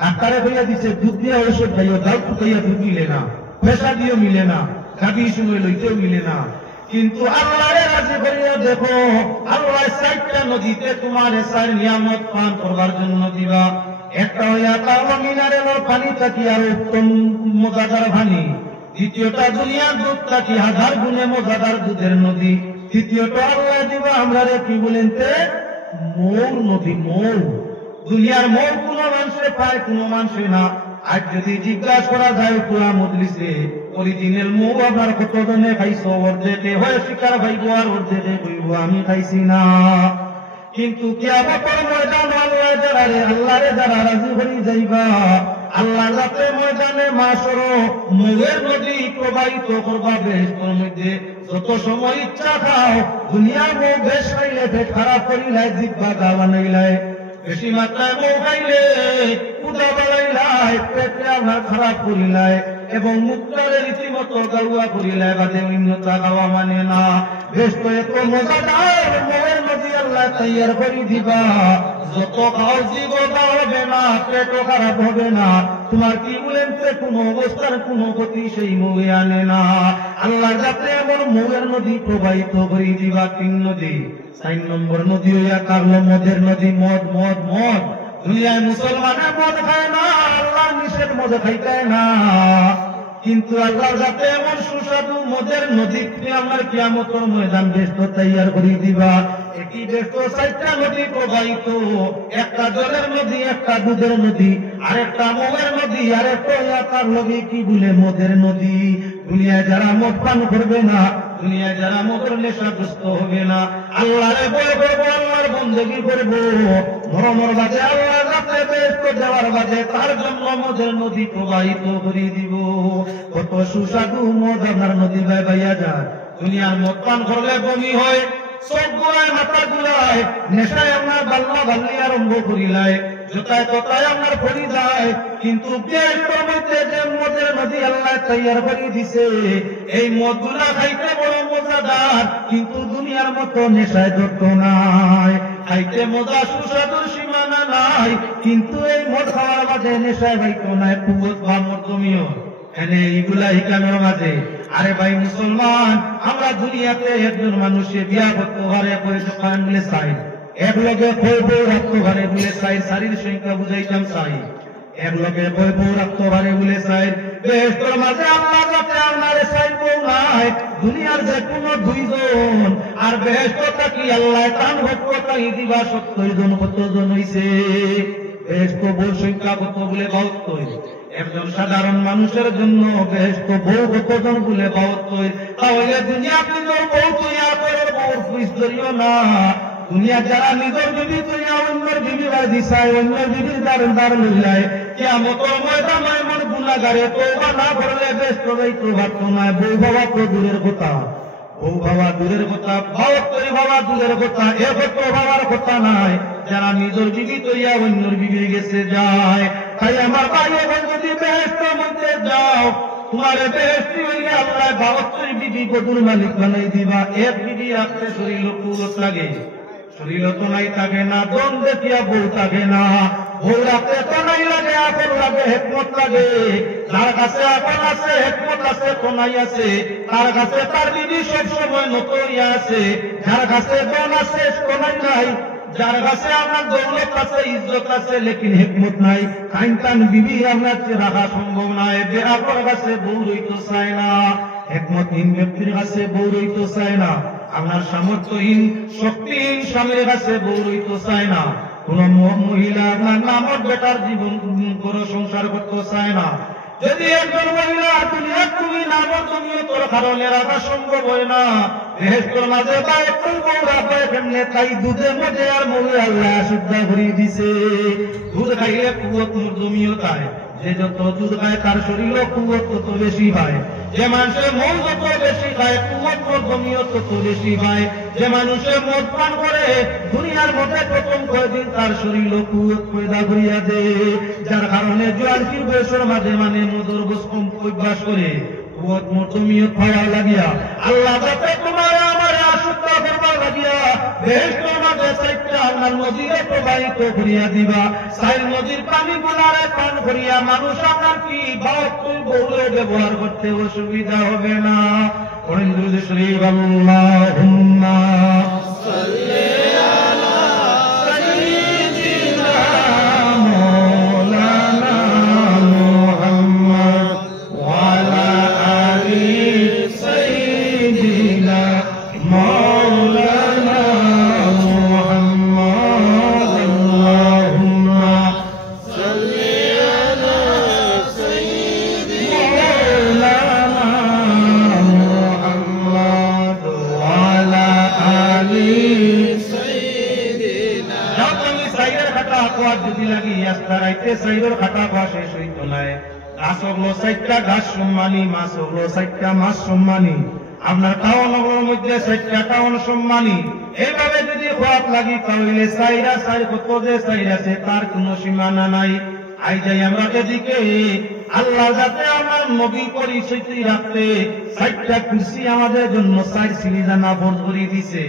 ডাক্তারে কইয়া দিচ্ছে দুধ দিয়ে ঔষধ খাইও, দাও খাইয়া দুধ মিলে না, পেশা দিয়েও মিলে না, গাভী সময় লইতেও মিলে না। কিন্তু আল্লাহরে রাজি করিয়া দেখো, আল্লাহ ৬০টা নদীতে তোমার ৪ নিয়ামত পান করবার জন্য দিবা। একটা হইয়া তাহলে মিনারেলের পানি থাকি আর উত্তম মজাদার পানি। দ্বিতীয়টা দুনিয়ার দুধ থাকি ১০০০ গুণে মজাদার দুধের নদী। তৃতীয়টা আল্লাহ দিবা আমরা কি বলেনতে মৌর নদী। মৌ দুনিয়ার মৌ কোন মানুষে পায়, কোন মানুষে না। আজ যদি জিজ্ঞাসা করা যায় পুরা মজলিসে অরিজিনাল মৌ আপনার কত জনে খাইছো, অর্ধেকে হয় শিকার ভাইব আর অর্ধেকে কইব আমি খাইছি না। কিন্তু কিয়ামতের ময়দান আল্লাহরে যারা রাজি হয়ে যাইবা, আল্লাহ যাতে ময়দানে মাশর মৌয়ের নদী প্রবাহিত করবা। বেহেশতের মধ্যে যত সময় ইচ্ছা খাও। দুনিয়ার মৌ বেশ খাইলে পেট খারাপ করিলাই, জিহ্বা গা বানাইলাই। বেশি মাত্রায় মৌ খাইলে ক্ষুধা বাড়াইলাই, পেটে আপনার খারাপ করিলাই এবং মুখটারে রীতিমতো গাউয়া করিলাই। বাদে অন্যতা খাওয়া মানে না। বেহেশত এত মজাদার মৌয়ের নদী আল্লাহ তৈয়ার করে দিবা। যত খাও জীবটা হবে না, পেটও খারাপ হবে না। তোমার কি বলেন কোন অবস্থার কোন ক্ষতি সেই মৌয়ে আনে না। আল্লাহ যাতে এমন মৌয়ের নদী প্রবাহিত করে দিবা। ৩ নদী 4 নম্বর নদী হইয়া কারলো মদের নদী। মদ মদ মদ দুনিয়ায় মুসলমানের মদ খায় না, আল্লাহ নিষেধ মদ খাইতে না, কিন্তু আল্লাহ যাতে এমন সুস্বাদু মদের নদী আমার কিয়ামতের ময়দান বেষ্ট তৈয়ার করে দিবা। একই বেষ্ট 4টা নদী প্রবাহিত, একটা জলের নদী, একটা দুধের নদী, আরেকটা মোমের নদী, আরেকটা তার নদী কি বলে মদের নদী। দুনিয়ায় যারা মদ পান করবে না, দুনিয়ায় যারা মদের নেশাগ্রস্ত হবে না, আল্লাহরে ভয় করবো, আল্লাহর বন্দেগী করবো, মরমর বাজে আল্লাহ যাতে বেষ্ট দেওয়ার বাজে তার জন্য মদের নদী প্রবাহিত করে দিব। কত সুস্বাদু মদ আপনার নদী ভাই ভাইয়া যায়। দুনিয়ার মদ পান করলে বমি হয়, চোখ গুলায়, মাথা গুলায়, নেশায় আপনার বাল্লা বাল্লি আরম্ভ করিলায়, জোতায় ততায় আপনার পড়ি যায়। কিন্তু বেশের মধ্যে যে মদের নদী আল্লাহ তৈয়ার করে দিছে, এই মদ গুলা খাইতে বড় মজাদার, কিন্তু দুনিয়ার মতো নেশায় যত নাই। খাইতে মজা সুস্বাদুর সীমানা নাই, কিন্তু এই মদ খাওয়ার মাঝে নেশায় ভাইতো নাই, কুবত বা মর্দমীয় এনে এইগুলা হিকামের মাঝে। আরে ভাই মুসলমান, আমরা দুনিয়াতে একজন মানুষে বিয়া করতে পারে বলে চাই, এক লোকে কই বউ রাখতে পারে বলে চাই, শারীর সংখ্যা বুঝাইতাম চাই, এক লোকে কই বউ রাখতে পারে বলে চাই। বেহেশতের মাঝে আল্লাহ যাতে আপনারে চাই বউ নাই, দুনিয়ার যে কোনো 2 জন, আর বেহেশতটা কি আল্লাহ তান ভক্তটা দিবা 70 জন। কতজন হইছে? বেহেশত বউর সংখ্যা কত বলে 72। একজন সাধারণ মানুষের জন্য বেহেশত বউ কতজন বলে 72। তাহলে দুনিয়া নিজের বউ তৈয়া করে বউর পুলিশ ধরিও না। দুনিয়া যারা নিজের বিবি তৈয়া অন্যের বিবি বাড়ি চায়, অন্যের বিবির দ্বার লইলায়, কিয়ামতের ময়দানে এমন গুনাহগারে তওবা না করলে বেহেশত যাইতে পারত না। বউ বাবা তো দূরের কথা, বউ বাবা দূরের কথা, 72 বাবা দূরের কথা, 71 বাবার কথা নাই, যারা নিজের বিবি তৈয়া অন্যের বিবি গেছে যায়। তাই আমার ভাই বোন, যদি বেহেশতের মধ্যে যাও, তোমার বেহেশতি হইলে আল্লাহ 72 বিবি বধুর মালিক বানাই দিবা। এক বিবি আসতে শরীর কুলত লাগে, শরীর তো নাই থাকে না, দন দেখিয়া বউ থাকে না, বউ রাখতে তো নাই লাগে, আপন লাগে, হেকমত লাগে। যার কাছে আপন আছে, হেকমত আছে, তো নাই আছে, তার কাছে তার বিবি সব সময় নতইয়া আছে। যার কাছে দন আছে, তো নাই, যার কাছে আমার দৌলত আছে, ইজ্জত আছে, লেকিন হেকমত নাই, খাইনতান বিবি আপনার রাখা সম্ভব নয়। বেআপর কাছে বউ রইতে চায় না, হেকমতহীন ব্যক্তির কাছে বউ রইতে চায় না, আপনার সামর্থ্যহীন শক্তিহীন স্বামীর কাছে বউ রইতে চায় না, কোন মহিলা আপনার নামত বেটার জীবন করে সংসার করতে চায় না। যদি একজন মহিলা দুনিয়া তুমি নামত তুমিও তোর কারণে রাখা সম্ভব হয় না, বেহেশতের মাঝে বা একটু বউ রাখবে কেমনে? তাই দুধের মধ্যে আর মহিলা আল্লাহ শুদ্ধা ভরিয়ে দিছে। দুধ খাইলে কুয়ত জমিও তাই, যে যত দুধ খায় তার শরীরও কুয়ত তত বেশি পায়। যে মানুষের মন যত বেশি খায়, কুয়ত জমিও তত বেশি পায়। যে মানুষের মদ পান করে দুনিয়ার মধ্যে প্রথম কয়েকদিন তার শরীরও কুয়ত পয়দা করিয়া দেয়, যার কারণে জোয়ানকির বয়সের মাঝে মানে মধুর বস্কম অভ্যাস করে কুয়ত মর্দমিয়ত খাওয়া লাগিয়া আল্লাহ যাতে তোমার আমার আশুদ্ধ করবার লাগিয়া বেহেশতের মাঝে 4টা আল্লাহর নদীরে প্রবাহিত করিয়া দিবা। 4 নদীর পানি গুলারে পান করিয়া মানুষ আপনার কি 72 বউরে ব্যবহার করতে অসুবিধা হবে না। পড়েন দুরূদ শরীফ, আল্লাহুম্মা সাল্লি আলা সাইয়্যিদিনা মাওলানা মুহাম্মদ ওয়া আলা আলি সাইয়্যিদিনা মাওলানা মুহাম্মদ। আল্লাহুম্মা সাল্লি আলা সাইয়্যিদিনা মাওলানা মুহাম্মদ ওয়া আলা আলি সাইয়্যিদিনা। যতই সাইয়ের খাটা কোয়ার যদি লাগি আস্তা রাইতে সাইয়ের খাটা কোয়া শেষ হইতো না। গাছ হলো 4টা গাছ সম্মানী, মাছ হলো 4টা মাছ সম্মানী, আপনার টাউন নগরের মধ্যে 4টা টাউন সম্মানী। এইভাবে যদি খোয়াত লাগি তাহলে সাইরা সাই কত যে সাইরাছে তার কোনো সীমানা নাই। আই যাই আমরা এদিকে আল্লাহ যাতে আমার নবী পরিচিতি রাখতে 4টা কুরসি আমাদের জন্য 4 সিঁড়ি জানা ফরজ করে দিছে।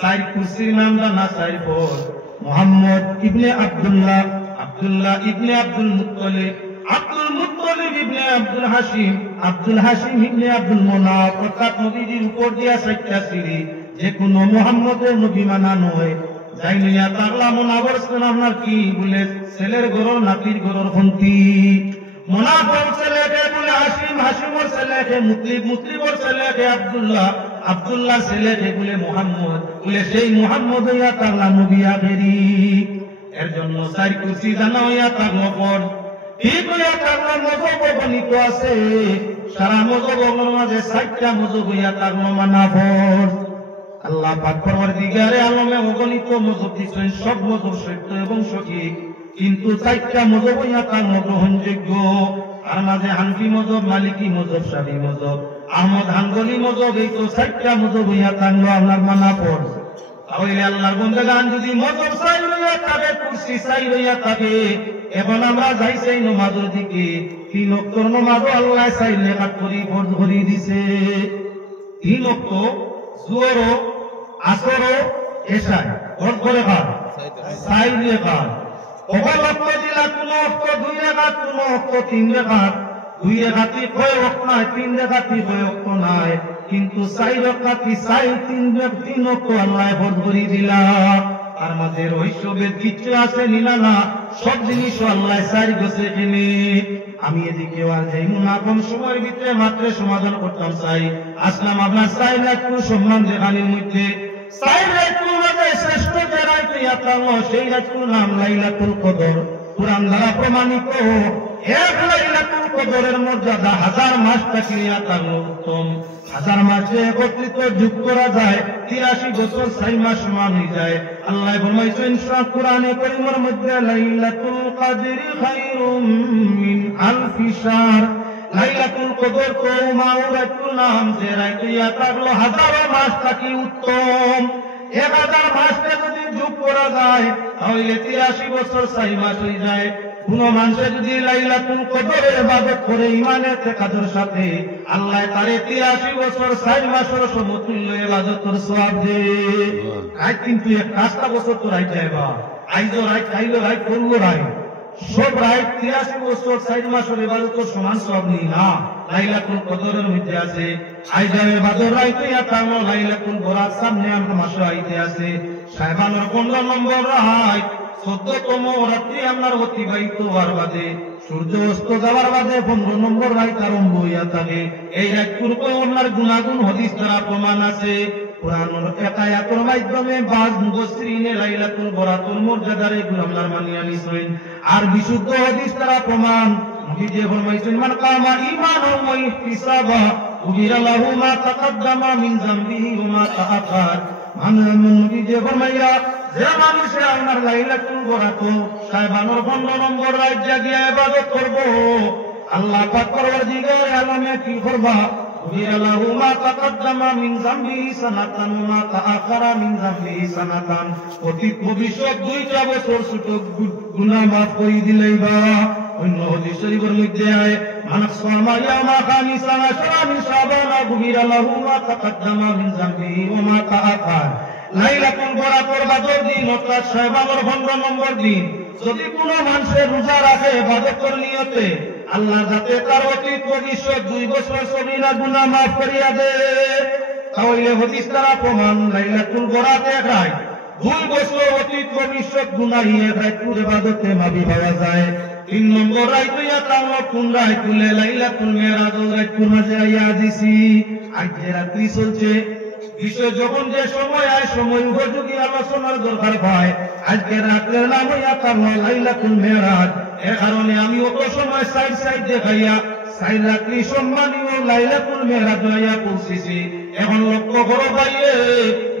4 কুরসির নাম জানা 4 ফরজ। মুহাম্মদ ইবনে আব্দুল্লাহ, আব্দুল্লাহ ইবনে আব্দুল মুত্তালিব, আব্দুল মুত্তালিব ইবনে আব্দুল হাশিম, আব্দুল হাশিম ইবনে আব্দুল মুনাফ, অর্থাৎ নবীজির উপর দিয়া 4টা সিঁড়ি। যে কোন মুহাম্মদের নবী মানা নয় যাই লইয়া তাগলা মনা করছেন আপনার কি বলে ছেলের গরর নাতির গরর ফন্তি মুনাফিক ছেলেকে বলে হাসিম হাসিমর ছেলেকে মুতলিব মুতলিবর ছেলেকে আব্দুল্লাহ আব্দুল্লাহ ছেলেকে বলে মুহাম্মদ বলে সেই মুহাম্মদ হইয়া তাগলা নবী আখেরি এর জন্য চার কুরসি জানা হইয়া তাগলা পর ঠিক হইয়া তাগলা মজব বর্ণিত আছে সারা মজবের মাঝে 60টা মজব হইয়া তাগলা মানা ফরজ আল্লাহ পাক পরওয়ারদিগারে আলমে অগণিত মজব দিয়েছেন সব মজব সত্য এবং সঠিক কিন্তু 4টা মজব হইয়া তাগলা গ্রহণযোগ্য আর মাঝে হানফি মজব মালিকি মজব শাফি মজব আহমদ হানবলি মজব এই তো 4টা মজব হইয়া তাগলা আপনার মানা ফরজ তাহলে আল্লাহর বান্দাগান যদি মজব চাই হইয়া থাকে কুরসি চাই হইয়া থাকে এখন আমরা যাইছি নামাজের দিকে 3 ওয়াক্তের নামাজ আল্লাহ চাইলে কাট করি ফরজ করে দিয়েছে 3 ওয়াক্ত জোহর আসর এশা ফরজ করে কাট চাই দিয়ে কাট ওখান ওয়াক্ত দিলা কোন ওয়াক্ত 2 রাকাত কোন ওয়াক্ত 3 রাকাত 2 রাকাতই কয় ওয়াক্ত নাই 3 রাকাতই কয় ওয়াক্ত নাই কিন্তু 4 রাকাতই চাই 3 ওয়াক্ত আল্লাহ ফরজ করে দিলা তার মাঝে রহস্যের কিছু আছে নিনা সব জিনিস আল্লাহ সারি গেছে কিনে আমি এদিকে যাই না কম সময়ের ভিতরে মাত্র সমাধান করতাম চাই আসলাম আপনার 4 লাখ সম্মান দেখানির মধ্যে 4 লাখ মধ্যে শ্রেষ্ঠ যে রাত আল্লাহ সেই রাতটির নাম লাইলাতুল কদর কুরআন দ্বারা প্রমাণিত এক লাইলাতুল কদরের মর্যাদা 1000 মাস তাকিয়া তার উত্তম 1000 মাসে একত্রিত যোগ করা যায় 83 বছর 6 মাস সমান হয়ে যায় আল্লাহ ফরমাইছেন সূরা কোরআনে কারীমের মধ্যে লাইলাতুল কদরি খায়রুম মিন আলফি শাহর লাইলাতুল কদর তো মাওরাতুল নাম যে রাইতিয়া থাকলো 1000 মাস থাকি উত্তম 1000 মাসকে যদি যোগ করা যায় তাহলে 83 বছর 6 মাস হয়ে যায় কোন মানুষ যদি লাইলাতুল কদরের ইবাদত করে ঈমানের তাকাদুর সাথে আল্লাহ তারে 83 বছর 6 মাসের সমতুল্য ইবাদতের সওয়াব দেয় আজ কিন্তু 1 বছর তো রাইতে আইবা আইজো রাইত খাইলো রাইত করবো রাইত সব রাইত 83 বছর 6 মাসের ইবাদতের সমান সওয়াব নেই না লাইলাতুল কদরের মধ্যে আছে আইজা ইবাদত রাইতে তাহলে লাইলাতুল বরাত সামনে আমরা মাসে আইতে আছে শাবানের 15 নম্বর রাত 14তম রাত্রি আপনার অতিবাহিত হওয়ার বাদে সূর্য অস্ত যাওয়ার বাদে 15 নম্বর রাত আরম্ভ হইয়া থাকে এই রাতটুর আপনার গুণাগুণ হাদিস দ্বারা প্রমাণ আছে কোরআনের এক আয়াতের মাধ্যমে বাজ মুফাসসিরিনে লাইলাতুল বরাতের মর্যাদার এগুলো আপনার মানিয়ে নিছেন আর বিশুদ্ধ হাদিস দ্বারা প্রমাণ নবীজি ফরমাইছেন মান কামা ঈমানাও ওয়া ইহতিসাবা উবিরা লাহু মা তাকাদ্দামা মিন যামবিহি ওয়া মা তাআখার নবীজি ফরমাইয়া যে মানুষে আপনার লাইলাতুল বরাত শাবানের 15 নম্বর রাত জাগিয়া ইবাদত করব আল্লাহ পাক পরওয়ারদিগার আলমে কি করবা উবিরা লাহু মা তাকাদ্দামা মিন যামবিহি সানাতান ওয়া মা তাআখারা মিন যামবিহি সানাতান অতীত ভবিষ্যৎ 2টা বছর ছোট গুনাহ মাফ করে দিলেইবা অন্য হাদিস শরীফের মধ্যে আয় মানস সামা ইয়ামা খামিসা আশরা মিন শাবান উবিরা লাহু মা তাকাদ্দামা মিন যামবিহি ওয়া মা তাআখার লাইলাতুল বরাতের বাদর দিন অর্থাৎ শাবানের 15 নম্বর দিন যদি কোনো মানুষের রোজা রাখে ইবাদতের নিয়তে আল্লাহ যাতে তার অতীত ভবিষ্যৎ 2 বছর সবিরা গুনাহ মাফ করিয়া দেয় তাহলে হাদিস দ্বারা প্রমাণ লাইলাতুল বরাত এক রাত 2 বছর অতীত ভবিষ্যৎ গুনাহ এক রাতের ইবাদতে মাফি পাওয়া যায় 3 নম্বর রাত হইয়া তাহলে কোন রাত তুলে লাইলাতুল মিরাজ রাতের মাঝে আইয়া দিছি আজ রাত্রি চলছে বিশ্ব যখন যে সময় আয় সময় উপযোগী আলোচনার দরকার হয় আজকে রাতের নাম হইয়া তাহলে লাইলাতুল মিরাজ এর কারণে আমি অত সময় সাইড দেখাইয়া 4 রাত্রি সম্মানীয় লাইলাতুল মিরাজ হইয়া পৌঁছেছি এখন লক্ষ্য করো ভাইয়ে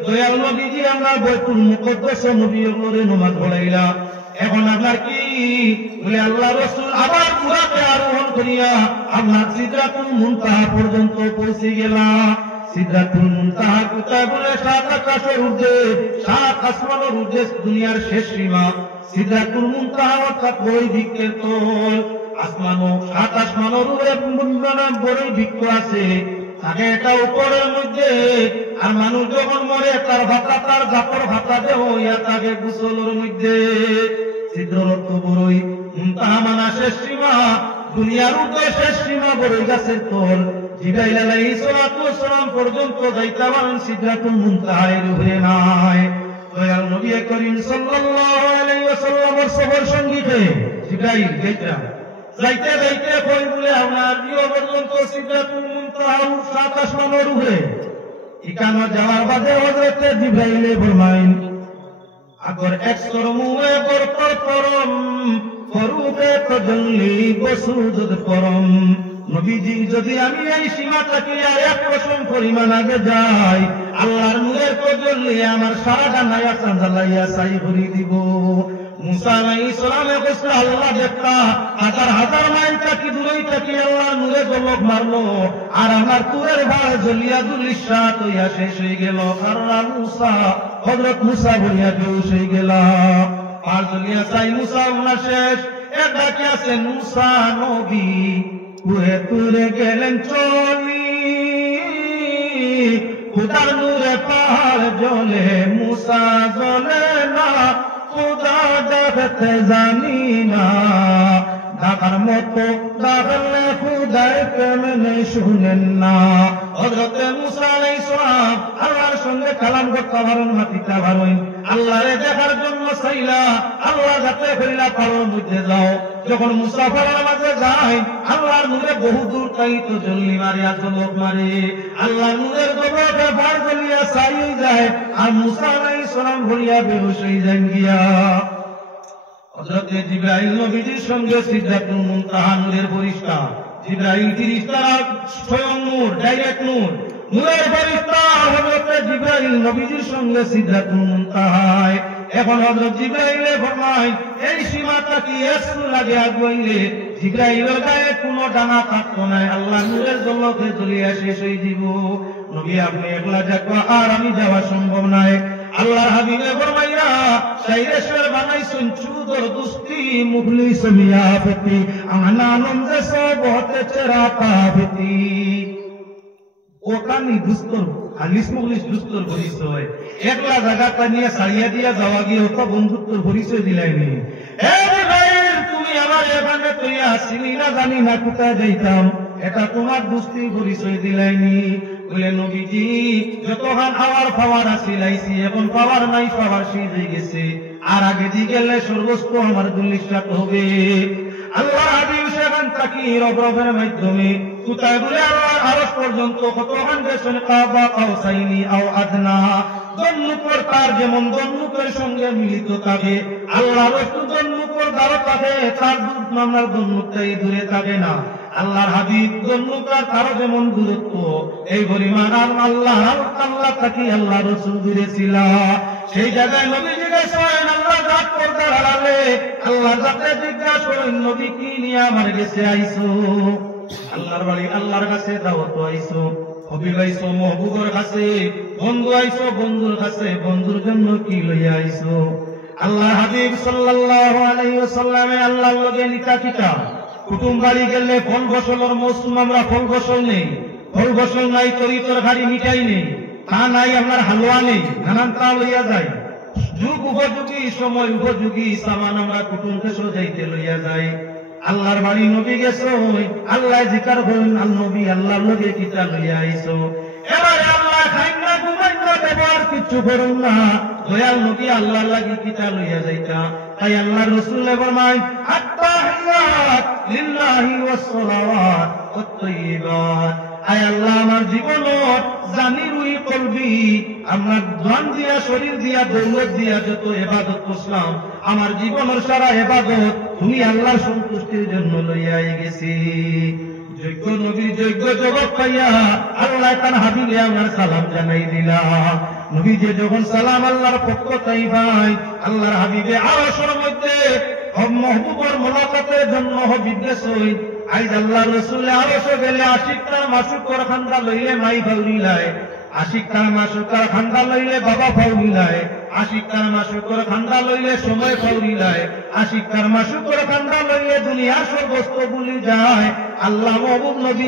দয়াল নবীজি আমরা বাইতুল মুকদ্দাস নবীর নামাজ পড়াইলা এখন আপনার কি বলে আল্লাহ রাসূল আবার বুরাকে আরোহণ করিয়া আপনার সিদরাতুল মুনতাহা পর্যন্ত পৌঁছে গেলা সিদরাতুল মুনতাহা কোথায় বলে 7 আকাশের ঊর্ধ্বে 7 আসমানের ঊর্ধ্বে দুনিয়ার শেষ সীমা সিদরাতুল মুনতাহা অর্থাৎ বড়ই বৃক্ষের তল আসমানও 7 আসমানের উপরে বড়ই বৃক্ষ আছে তাকে এটা উপরের মধ্যে আর মানুষ যখন মরে তার ভাতা তার জাপর ভাতা দেহ ইয়া তাকে গোসলের মধ্যে সিদরাতুল বড়ই মুনতাহা মানে শেষ সীমা দুনিয়ার উদ্দেশ্যে সীমা বড় গাছের তল জিবরাইল আলাইহিস সালাতু ওয়াস সালাম পর্যন্ত যাইতে পারেন সিদরাতুল মুনতাহার উপরে নাই। দয়াল নবী করিম সাল্লাল্লাহু আলাইহি ওয়াসাল্লামের সফর সঙ্গীতে জিবরাইল যাইতে যাইতে কই বলে আপনার প্রিয় পর্যন্ত সিদরাতুল মুনতাহার 7 আসমানের উপরে ইকামা যাওয়ার বাদে হযরত জিবরাইল ফরমাইন আগর একশর মুয়ে বরকর পরম ফরুকে তজল্লি বসুদুদ পরম। নবীজি যদি আমি এই সীমাটাকে আর 1% পরিমাণ আগে যাই আল্লাহর নূরের তজল্লি আমার সারাটা নায়া চাঁদালাইয়া ছাই করে দিব। মুসা আলাইহিস সালামে কইছে আল্লাহ দেখতা হাজার হাজার মাইল থাকি দূরেই থাকি আল্লাহর নূরে ঝলক মারলো আর আমার তুরের ভাড় জ্বলিয়া দুলিশাত হইয়া শেষ হয়ে গেল। কারণ মুসা হযরত মুসা বলিয়া বেহুশ হয়ে গেল। আর জ্বলিয়া চাই মুসা ওনা শেষ এটা কি আছে মুসা নবী কুয়ে তুরে গেলেন চলি খুদার নূরে পাহাড় জ্বলে মুসা জ্বলে না খুদা দেখতে জানি না ঢাকার মতো ডাকলে খুদায় কেমনে শুনেন না। হযরত মুসা আলাইহিস সালাম আল্লাহর সঙ্গে কালাম করতে পারেন মাটিতে পারেন আল্লাহরে দেখার জন্য চাইলা আল্লাহ যাতে ফেরিলা পাহাড়ের মধ্যে যাও। যখন মুসা পাহাড়ের মাঝে যায় আল্লাহর নূরে বহু দূর তাই তো জল্লি মারিয়া ঝলক মারে আল্লাহর নূরের জলকে পার জ্বলিয়া ছাই যায় আর মুসা আলাইহিস সালাম ভরিয়া বেহুশ হয়ে যান গিয়া। হযরত জিবরাইল নবীজির সঙ্গে সিদরাতুল মুনতাহা নূরের ফেরেশতা জিবরাইল ফেরেশতা স্বয়ং নূর ডাইরেক্ট নূর নূরের ফেরেশতা হযরত জিবরাইল নবীজির সঙ্গে সিদরাতুল মুনতাহায়। এখন হযরত জিবরাইলে ফরমায় এই সীমাটা কি একটু লাগে আগুইলে জিবরাইলের গায়ে কোনো ডানা থাকতো না আল্লাহ নূরের ঝলকে জ্বলিয়া শেষ হয়ে দিব। নবী আপনি একলা যাবা আর আমি যাওয়া সম্ভব নয়। আল্লাহর হাবিবে ফরমাইয়া শাইরেশ্বর বানাইছেন চুদর দুস্তি মুখলিস মিয়াফতি আনা নমজে সবতে চেরা পাফতি ওখানে দুস্তর খালিস মুখলিস দুস্তর পরিচয় একলা জায়গাটা নিয়ে ছাড়িয়া দিয়া যাওয়া গিয়ে ওটা বন্ধুত্বর পরিচয় দিলাইনি। তুমি আমার এখানে তুই আসিনি না জানি না কোথায় যাইতাম এটা তোমার দুস্তি পরিচয় দিলাইনি। বলে নবীজি যতক্ষণ হাওয়ার পাওয়ার আসিলাইছি এখন পাওয়ার নাই পাওয়ার শেষ হয়ে গেছে আর আগে দি গেলে সর্বস্ব আমার দুলিশাত হবে। আল্লাহ হাবিব সেখান থাকি রবের মাধ্যমে কোথায় বলে আল্লাহর আরশ পর্যন্ত কতক্ষণ গেছেন কাবা কাউসাইনি আও আদনা দন্নুকর তার যেমন দন্নুকের সঙ্গে মিলিত থাকে আল্লাহর রসুল দন্নুকর দ্বারা থাকে তার দুধ মামলার দন্নুকটাই দূরে থাকে না। আল্লাহর হাবিব দন্নুকার তারও যেমন দূরত্ব এই পরিমাণ আল্লাহ থাকি আল্লাহ রসুল দূরে ছিল। সেই জায়গায় নবী জিজ্ঞাসা করেন আল্লাহ জাত পর্দার আড়ালে আল্লাহ জাতে জিজ্ঞাসা করেন নবী কি নিয়ে আমার গেছে আইসো আল্লাহর বাড়ি আল্লাহর কাছে দাওয়াত আইসো হবিব আইসো মহবুবের কাছে বন্ধু আইসো বন্ধুর কাছে বন্ধুর জন্য কি লইয়া আইসো। আল্লাহ হাবিব সাল্লাল্লাহু আলাইহি ওয়াসাল্লামে আল্লাহর লগে লিখা কিতাব কুটুম বাড়ি গেলে ফল ফসলের মৌসুম আমরা ফল ফসল নেই ফল ফসল নাই তরি তরকারি মিঠাই নেই তা নাই আপনার হালুয়া নেই নানান তা লইয়া যায় যুগ উপযোগী সময় উপযোগী সামান আমরা কুটুম কেসো যাইতে লইয়া যাই। আল্লাহর বাড়ি নবী গেছো আল্লাহ জিকার করেন আল নবী আল্লাহর লগে কিতা লইয়া আইছো এবারে আল্লাহ খাইন না ঘুমাইন না ব্যবহার কিচ্ছু করুন না দয়াল নবী আল্লাহর লাগি কিতা লইয়া যাইতা। তাই আল্লাহর রাসূল ফরমায় আত-তাহিয়াত লিল্লাহি ওয়াস সালাওয়াত ওয়াত তাইয়্যিবাত। আয় আল্লাহ আমার জীবনত জানি রুই কলবি আমার জান দিয়া শরীর দিয়া দৌলত দিয়া যত ইবাদত করলাম আমার জীবনের সারা ইবাদত তুমি আল্লাহর সন্তুষ্টির জন্য লইয়া গেছি। যোগ্য নবীর যোগ্য জবাব পাইয়া আল্লাহ তার হাবিবে আমার সালাম জানাই দিলা। নবী যে যখন সালাম আল্লাহর পক্ষ তাই ভাই আল্লাহর হাবিবে আরশের মধ্যে মহবুবর মোলাকাতের জন্য বিদ্বেষ হই আইজ আল্লাহ রসুল আরশে গেলে আশিকটা মাসুকর খান্দা লইলে মাই ফাউরিলায় আশিকটা মাসুকর খান্দা লইলে বাবা ফাউরিলায় আশিকার মাসুকর খান্দা লইলে সময় ফাউরি যায়, আশিকার মাসুকর খান্দা লইলে দুনিয়ার সব বস্তু ভুলি যায়। আল্লাহ মাহবুব নবী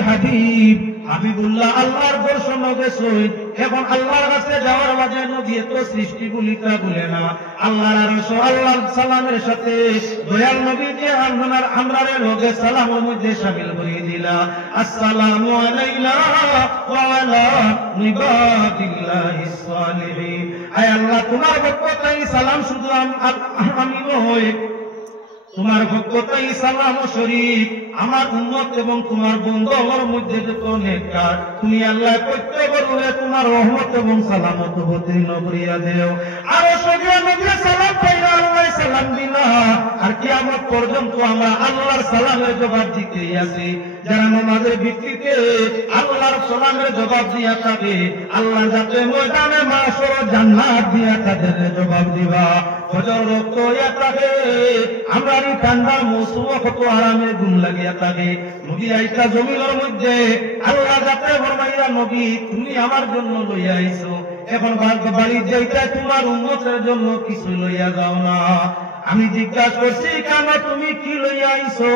হাবিবুল্লাহ আল্লাহর দর্শন গেছই, এখন আল্লাহর কাছে যাওয়ার মাঝে নবী এত সৃষ্টি ভুলিতা ভুলে না। আল্লাহর আরশ আল্লাহর সালামের সাথে দয়াল নবী যে আমরারে লগে সালামের মধ্যে শামিল করে দিলা, আসসালামু আলাইনা ওয়া আলা ইবাদিল্লাহিস সালিহিন। আয় আল্লাহ, তোমার বরকতাই সালাম শুধু আমি নই, তোমার বরকতাই সালাম শরীক আমার উম্মত এবং তোমার বন্ধুর মধ্যে যত নেককার তুমি আল্লাহ প্রত্যেকরে তোমার রহমত এবং সালামত অবতীর্ণ করিয়া দেও। আর সবিয়া নবীর সালাম পাইলা আল্লাহ সালাম দিলা, আর কিয়ামত পর্যন্ত আমরা আল্লাহর সালামের জবাব দিতে আছি। যারা নামাজের ভিত্তিতে আল্লাহর সালামের জবাব দিয়া থাকে, আল্লাহ যাতে ময়দানে মাশর জান্নাত দিয়া তাদের জবাব দিবা। ফজর রক্ত হইয়া থাকে, আমরা ঠান্ডা মৌসুম কত আরামে ঘুম লাগিয়া থাকে। নবী আইতা জমিনের মধ্যে আল্লাহ যাতে ফরমাইয়া, নবী তুমি আমার জন্য লইয়া আইছো, এখন বাড়ি যাইতে তোমার উম্মতের জন্য কিছু লইয়া যাও না। আমি জিজ্ঞাসা করছি, কেন তুমি কি লইয়া আইছো?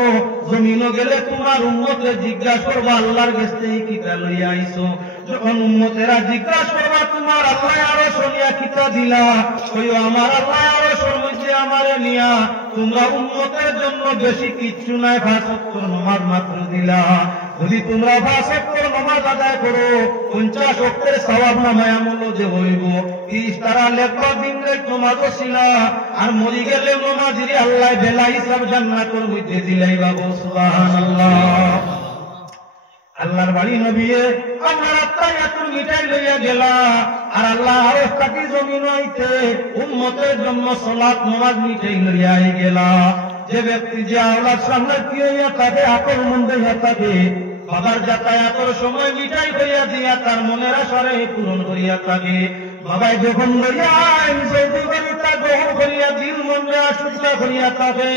জমিনও গেলে তোমার উম্মতে জিজ্ঞাসা করবা আল্লাহর কাছে কিতা লইয়া আইছো। যখন উম্মতেরা জিজ্ঞাসা করবা তোমার আল্লাহ আরো শুনিয়া কিতা দিলা, কইও আমার আল্লাহ আরো মধ্যে আমারে নিয়া তোমরা উম্মতের জন্য বেশি কিচ্ছু নাই, 5 ওয়াক্ত নামাজ মাত্র দিলা। যদি তোমরা 5 ওয়াক্ত নামাজ আদায় করো, 50 ওয়াক্তের সওয়াব নামায় আমল যে হইব। ইস্তারা লেখবা দিন রাত নামাজও ছিলা, আর মরি গেলে নামাজির আল্লাহ বেলা হিসাব জান্নাতের মধ্যে দিলাই বাবু। সুবহানাল্লাহ। আল্লাহর বাড়ি নবীয়ে আমার আত্মায়াতুল মিটাই লইয়া গেলা, আর আল্লাহ আরশ থাকি জমিন হইতে উম্মতের জন্য সালাত নামাজ মিটাই লইয়া গেলা। যে ব্যক্তি যে আওলাদ সামনে কি হইয়া থাকে, আপন মন হইয়া থাকে, বাবার যাতায়াতের সময় মিটাই হইয়া দিয়া তার মনের আশারে পূরণ করিয়া থাকে। বাবাই যখন লইয়া সৌদি করিতা গ্রহণ করিয়া দিল মনে আশুদ্ধা করিয়া থাকে,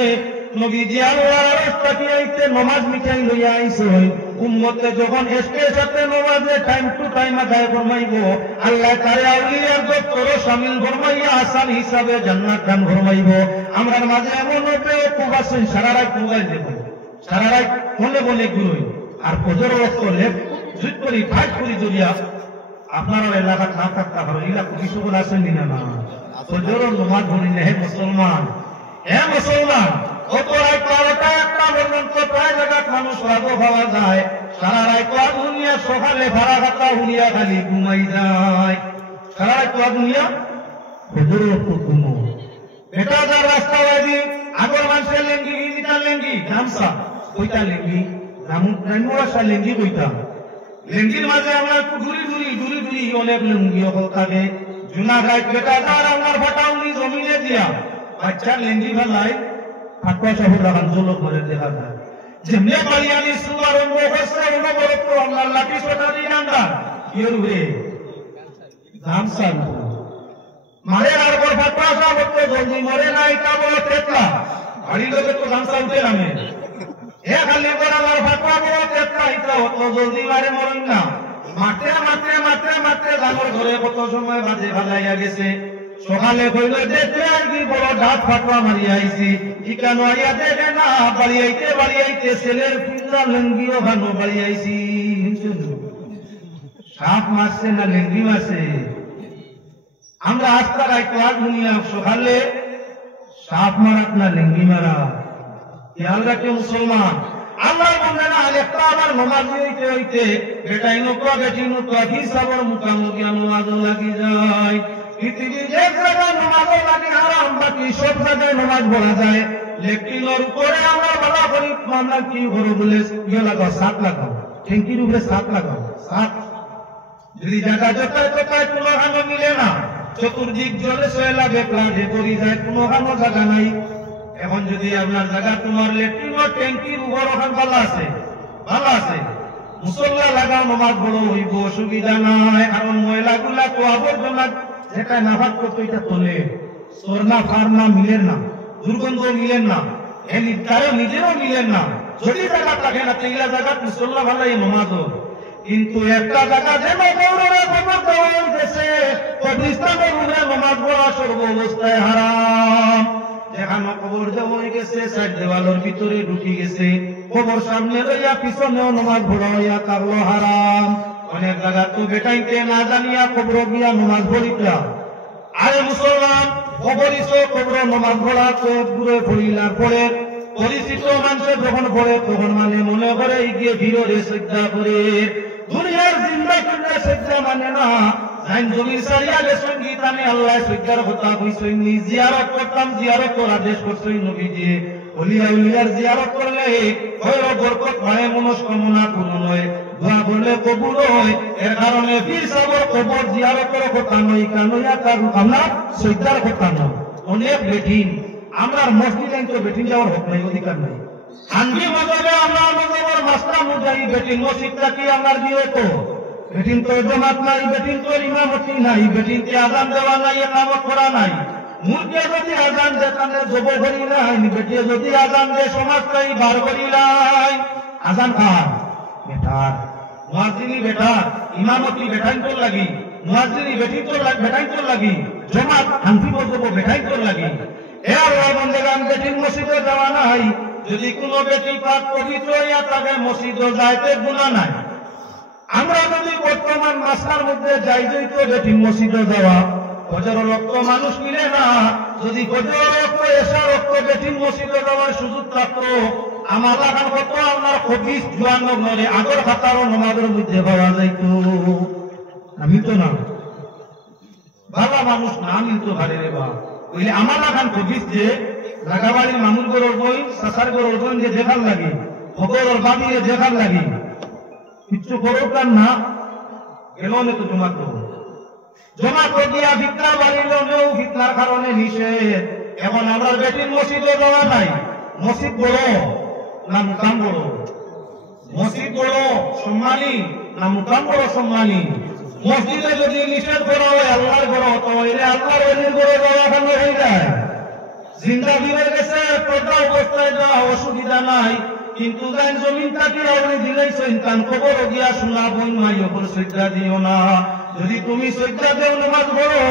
নবীজি আল্লাহর আরশ থাকি আইতে নামাজ মিটাই লইয়া আইছে। উম্মতে যখন এসকের সাথে নামাজে টাইম টু টাইম আদায় ফরমাইব, আল্লাহ তারে আউলিয়ার দপ্তরে শামিল ফরমাইয়া আসান হিসাবে জান্নাত দান ফরমাইব। আমরার মাঝে এমন হবে খুব আছেন সারা রাত মোবাইল দেখুন, সারা রাত ফোনে বলে গুলোই, আর ফজর ওয়াক্ত লেপ জুত করি ফাইট করি জড়িয়া আপনার এলাকা না থাকতে পারো। এলাকা কিছু বলে আসেন না না ফজর নামাজ ধরি না। হে মুসলমান, হে মুসলমান, কত রাত 12টা 1টা পর্যন্ত প্রায় জায়গায় মানুষ রাগও পাওয়া যায়। সারা রাত দুনিয়া সকালে ভাড়া খাতা হুলিয়া খালি ঘুমাই যায়। সারা রাত দুনিয়া ফজর ওয়াক্ত ঘুমো। এটা যার রাস্তাবাদী আগর মানুষের লেঙ্গি গিরিটা লেঙ্গি গামছা কইতা লেঙ্গি রামুয়াশা লেঙ্গি কইতা। লেঙ্গির মাঝে আমরা ঘুরি ঘুরি ঘুরি ঘুরি অনেক লেঙ্গি থাকে। জুনা গায়ে বেটা যার আমার ফাটাউনি জমিনে দিয়া বাচ্চা লেঙ্গি ফেলায় ফাটুয়া শহর লাগান জলক মারে দেখা যায়। যেমনি পালিয়ানি সুয়ার অন্যবস্থা অনবরত আমরা লাঠি সোটা দিই আমরা ইয়ের উপরে গামছা মারে আর পর ফাটুয়া শহর তো জলদি মরে নাই তা বলো তেতলা বাড়ি লোকে তো গামছা উঠে নামে। এ খালি করে আমার ফাটুয়া বলো তেতলা এটা অত জলদি মারে মরেন না। মাত্রে মাত্রে মাত্রে মাত্রে আমার ঘরে কত সময় বাজে ভালাইয়া গেছে। সকালে কইল দেখতে আইবি বড় ডাক ফাটুয়া মারিয়া আইছি। ইকানো আইয়া দেখে না বাড়িয়াইতে ছেলের পিঞ্জা লুঙ্গিও ভানো বাড়িয়াইছি। সাপ মারছে না লেঙ্গি মারছে? আমরা আজকাল ক্লাস দুনিয়া সকালে সাপ মারাত না লেঙ্গি মারা। খেয়াল রাখে মুসলমান। আল্লাহ বন্ধেরা একটা আবার নমাজ হইতে হইতে বেটাই নতুয়া বেটি নতুয়া হিসাবর মুখামুখি নমাজও লাগি যায়। পৃথিবীর এক জায়গায় নমাজও লাগে হারাম, বাকি সব জায়গায় নমাজ পড়া যায়। লেট্রিনের উপরে আমরা বলা করি আমরা কি করো বলে ইয়ে লাগাও, সাত লাগাও, ট্যাঙ্কির উপরে সাত লাগাও। সাত যদি জায়গা যথায় তথায় কোনো হানো মিলে না, চতুর্দিক জলে সয়ে লাগে প্লাটে পড়ি যায়, কোনো হানো জায়গা নাই। এখন যদি আপনার জায়গা তোমার লেট্রিনের ট্যাঙ্কির উপর ওখান ভালো আছে, ভালো আছে, মুসল্লা লাগাও নমাজ বড় হইব, অসুবিধা নাই। কারণ ময়লাগুলা তো আবর্জনা যেটা নাফাক করতো এটা তোলে, সরনা ফারনা মিলেন না, দুর্গন্ধ মিলেন না, তারও নিজেরও মিলেন না। যদি জায়গা থাকে না তেইলা জায়গা মুসল্লা ভালো নমাজ। কিন্তু একটা জায়গা যেন গৌরবে খবর দেওয়া হয়েছে কবরস্থানের উপরে নামাজ পড়া সর্ব অবস্থায় হারাম। যেখানে কবর দেওয়া হয়ে গেছে সাইড দেওয়ালের ভিতরে ঢুকে গেছে, কবর সামনে রইয়া পিছনেও নামাজ পড়া হইয়া কারলো হারাম। অনেক জায়গা তো বেটাইতে না জানিয়া কবর গিয়া নামাজ পড়িলা। আরে মুসলমান, কবরিস কবর নামাজ পড়া তো দূরে পড়িলার পরে পরিচিত মানুষের যখন পড়ে তখন মানে মনে করে গিয়ে ভিড়ে শ্রদ্ধা করে। দুনিয়ার জিন্দা করলে শ্রদ্ধা মানে না, আইন জমির সারিয়ালে সঙ্গীত আমি আল্লাহ শ্রদ্ধার কথা কইছই। জিয়ারত করতাম, জিয়ারত করার আদেশ করছই নবীজি। ওলিয়া উলিয়ার জিয়ারত করলে খৈর বরকত হয়, মনস্কামনা পূরণ হয়, দোয়া করলে কবুল হয়। এর কারণে পীর সাহেবের কবর জিয়ারতের কথা নয়, কানইয়া কারণ আমরা শ্রদ্ধার কথা নয়। অনেক বেঠিন আমরা মসজিদ আইন তো বেঠিন যাওয়ার হক নাই, অধিকার নাই। হানফি মাযহাবে আমরা মাযহাবের মাস্টার মুজাহি বেঠিন মসজিদটা কি আমার দিয়ে তো বেঠিন তো জামাত নাই, বেঠিন তো ইমামতি নাই, বেঠিন তে আযান দেওয়া নাই, ইকামত করা নাই। মুরগিয়া যদি আযান যেখানে জব করি নাই, বেটিয়ে যদি আযান দে সমাজটাই বার করি নাই। আযান কার? বেটার। মুয়াজ্জিনি বেটার, ইমামতি বেটাইন তোর লাগি, মুয়াজ্জিনি বেঠিন তোর বেটাইন তোর লাগি, জামাত হানফি মাযহাব বেটাইন তোর লাগি। এ আল্লাহ বান্দাগান, বেটিন মসজিদে যাওয়া নাই। যদি কোনো বেটি পাক পবিত্র হইয়া থাকে মসজিদে যাইতে গুনাহ নাই। আমরা যদি বর্তমান মাসলার মধ্যে যাই তো বেটিন মসজিদে যাওয়া ১৫ লক্ষ মানুষ মিলে না, যদি ১৫ লক্ষ এসা লক্ষ বেটিন মসজিদে যাওয়ার সুযোগ থাকতো, আমার লাগান কত আপনার ২৫ জোয়ান নরে আগর খাতারও নমাজের মধ্যে পাওয়া যাইত। আমি তো না ভালো মানুষ না মিলতো ভারে রে বা বলে আমার লাগান ২৫ যে রাগাবাড়ির মামুর গরর বই সাসার গরর বই যে দেখার লাগে, খবরের বাবিয়ে দেখার লাগে, কিচ্ছু করোকার না গেল না তো জমা করো। জমা করে দিয়া ফিতনা বাড়িল নেও, ফিতনার কারণে নিষেধ। এখন আমরা বেটির মসজিদে যাওয়া নাই। মসজিদ বড় না মুকাম বড়? মসজিদ বড় সম্মানী না মুকাম বড় সম্মানী? মসজিদে যদি নিষেধ করা হয় আল্লাহর ঘর হতো, এলে আল্লাহর ওলির ঘরে যাওয়া কেন হয়ে যায়? জিন্দা বিবের গেছে পর্দা অবস্থায় যাওয়া অসুবিধা নাই, কিন্তু গাইন জমিন থাকি আউরি দিলেই সন্তান কবর গিয়া শোনা বই মাই ওপর শ্রদ্ধা দিও না। যদি তুমি শ্রদ্ধা দেও নামাজ পড়ো,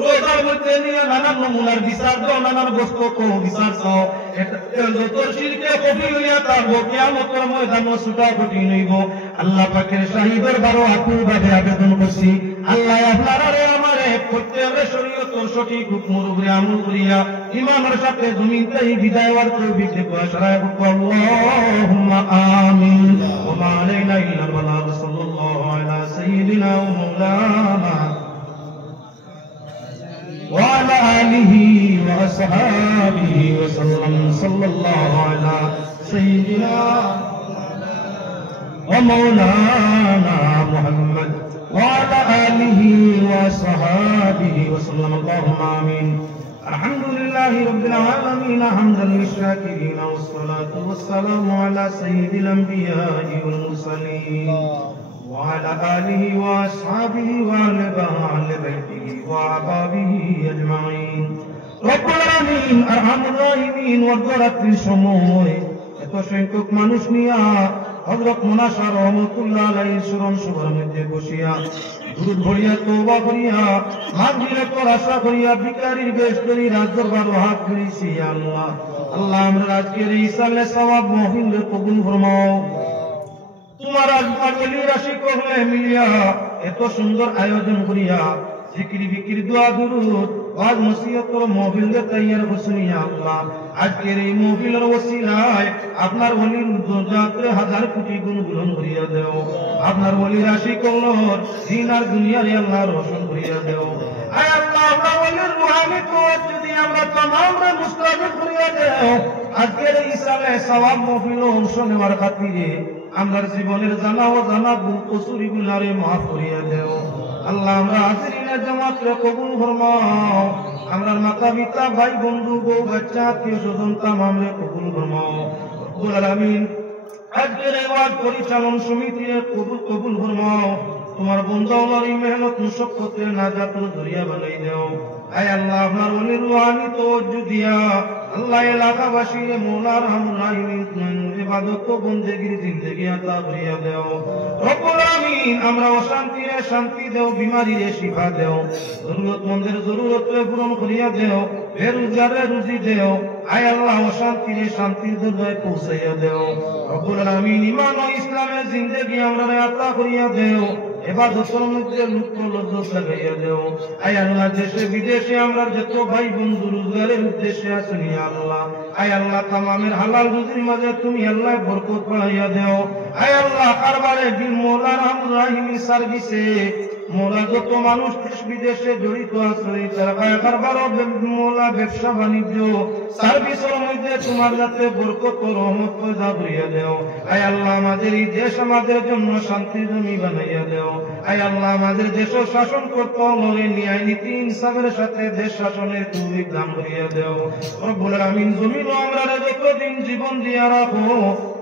রোজার মধ্যে নিয়ে নানান নমুনার বিচার দাও, নানান বস্তু বিচার চাও, যত শিরকে কফি হইয়া থাকবো কিয়ামতের ময়দানে ছুটা কঠিন হইব। আল্লাহ পাকের শাহিদের বারো আকুল ভাবে আবেদন করছি, আল্লাহ আপনার আরে আমারে প্রত্যেকের শরীয়তের সঠিক হুকমের উপরে আমল করিয়া ইমানের সাথে জমিনতেই বিদায় হওয়ার তৌফিক দেব। সারায় আল্লাহুম্মা আমিন। ওয়া মা আলাইনা ইল্লাল বালাগ। সাল্লাল্লাহু আলা সাইয়্যিদিনা ওয়া মাওলানা ওয়া আলা আলিহি ওয়া আসহাবিহি ওয়া সাল্লাম। সাল্লাল্লাহু আলা সাইয়্যিদিনা ওয়া মাওলানা মুহাম্মদ وعلى آله وصحابه وسلم. اللهم آمين. الحمد لله رب العالمين حمدا للشاكرين، والصلاة والسلام على سيد الأنبياء والمرسلين وعلى آله وأصحابه وأهل بيته وأحبابه أجمعين. رب العالمين أرحم الراحمين والدرة الشموي এত সংখ্যক মানুষ নিয়া হযরত মুনাশা রহমাতুল্লাহ আলাইহির স্মরণ সভার মধ্যে বসিয়া দুরূদ পড়িয়া তওবা করিয়া মাগফিরাতের আশা করিয়া ভিখারির বেশ করি রাজদরবারে হাত ধরেছি। আল্লাহ আল্লাহ আমরা আজকের এই সালে সওয়াব মাহফিল কবুল ফরমাও। তোমার আজকাল ওলি রাশি কহলে মিলিয়া এত সুন্দর আয়োজন করিয়া জিকির বিকির দোয়া দুরূদ ওয়াজ নসিহতের মাহফিল তৈয়ার করছিস। আল্লাহ আজকের এই মাহফিলের ওসিলায় আপনার ওলির দরজাতে হাজার কোটি গুণ গ্রহণ করিয়া দেও। আপনার ওলির আশিক হলোর দিন আর দুনিয়ার আল্লাহ রোশন করিয়া দেও। আয় আল্লাহ আপনার ওলির রুহানি কুওয়াত যদি আমরা तमामরে মুস্তাফিদ করিয়া দেও। আজকের এই সালে সওয়াব মাহফিলে অংশ নেওয়ার খাতিরে আমার জীবনের জানা ও জানা ভুল কসুরিগুলারে মাফ করিয়া দেও। আল্লাহ আমরা হাজিরিনে জামাতরে কবুল ফরমাও। আমরার মাতা পিতা ভাই বন্ধু বউ বাচ্চা আত্মীয় স্বজন তামামরে কবুল ফরমাও। রব্বুল আলামিন আজকের এই ওয়াজ পরিচালন সমিতিরে কবুল ফরমাও। তোমার বন্দাওয়ালার এই মেহনত মুশাক্কতে নাজাতের জরিয়া বানাই দাও। আয় আল্লাহ আপনার ওলির রুহানি তাওয়াজ্জুহ দিয়া আল্লাহ এলাকাবাসী মৌলার ইবাদত ও বন্দেগীর জিন্দেগি আতা করিয়া দেও রব্বুল আমিন। আমরা অশান্তিরে শান্তি দেও, বিমারিরে শিফা দেও, জরুরতমন্দের জরুরতরে পূরণ করিয়া দেও, বেরোজগারে রুজি দেও। আয় আল্লাহ অশান্তিরে শান্তির দরজায় পৌঁছাইয়া দেও রব্বুল আমিন। ঈমান ও ইসলামের জিন্দেগি আমরা আতা করিয়া দেও, ইবাদতের মধ্যে লুৎফ লজ্জত লাগাইয়া দেও। আয় আল্লাহ দেশে বিদেশে আমরা যত ভাই বন্ধু রোজগারের উদ্দেশ্যে আছেন ইয়া আল্লাহ, আয় আল্লাহ তামামের হালাল রুজির মাঝে তুমি আল্লাহ বরকত বাড়াইয়া দেও। আয় আল্লাহ কারবারে বিল মৌলা রহমুর রাহিমি সার্ভিসে মোলা যত মানুষ দেশ বিদেশে জড়িত আছে কারবার মোলা ব্যবসা বাণিজ্য সার্ভিসের মধ্যে তোমার যাতে বরকত রহমত পয়দা করিয়া দেও। আয় আল্লাহ আমাদের এই দেশ আমাদের জন্য শান্তির জমি বানাইয়া দেও। আয় আল্লাহ আমাদের দেশ শাসন করতে হলে ন্যায় নীতি ইনসাফের সাথে দেশ শাসনের তৌফিক দান করিয়া দেও রব্বুল আমিন। জমিন আমরা যতদিন জীবন দিয়া রাখো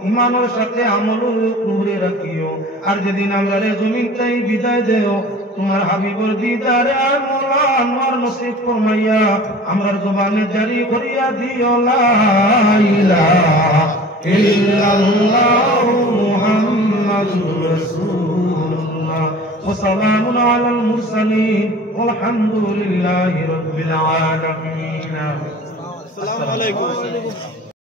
ইমানের সাথে আমলও করে রাখিও, আর যেদিন আমরা জমিনটাই বিদায় দেও তোমার হাবিবর দিদারে আর মোলা আনোয়ার নসিব ফরমাইয়া আমরার জবানে জারি করিয়া দিও লা ইলাহা ইল্লাল্লাহু মুহাম্মাদুর রাসূলুল্লাহ ওয়া সালামুন আলাল মুরসালিন ওয়ালহামদুলিল্লাহি রাব্বিল আলামিন। আসসালামু আলাইকুম।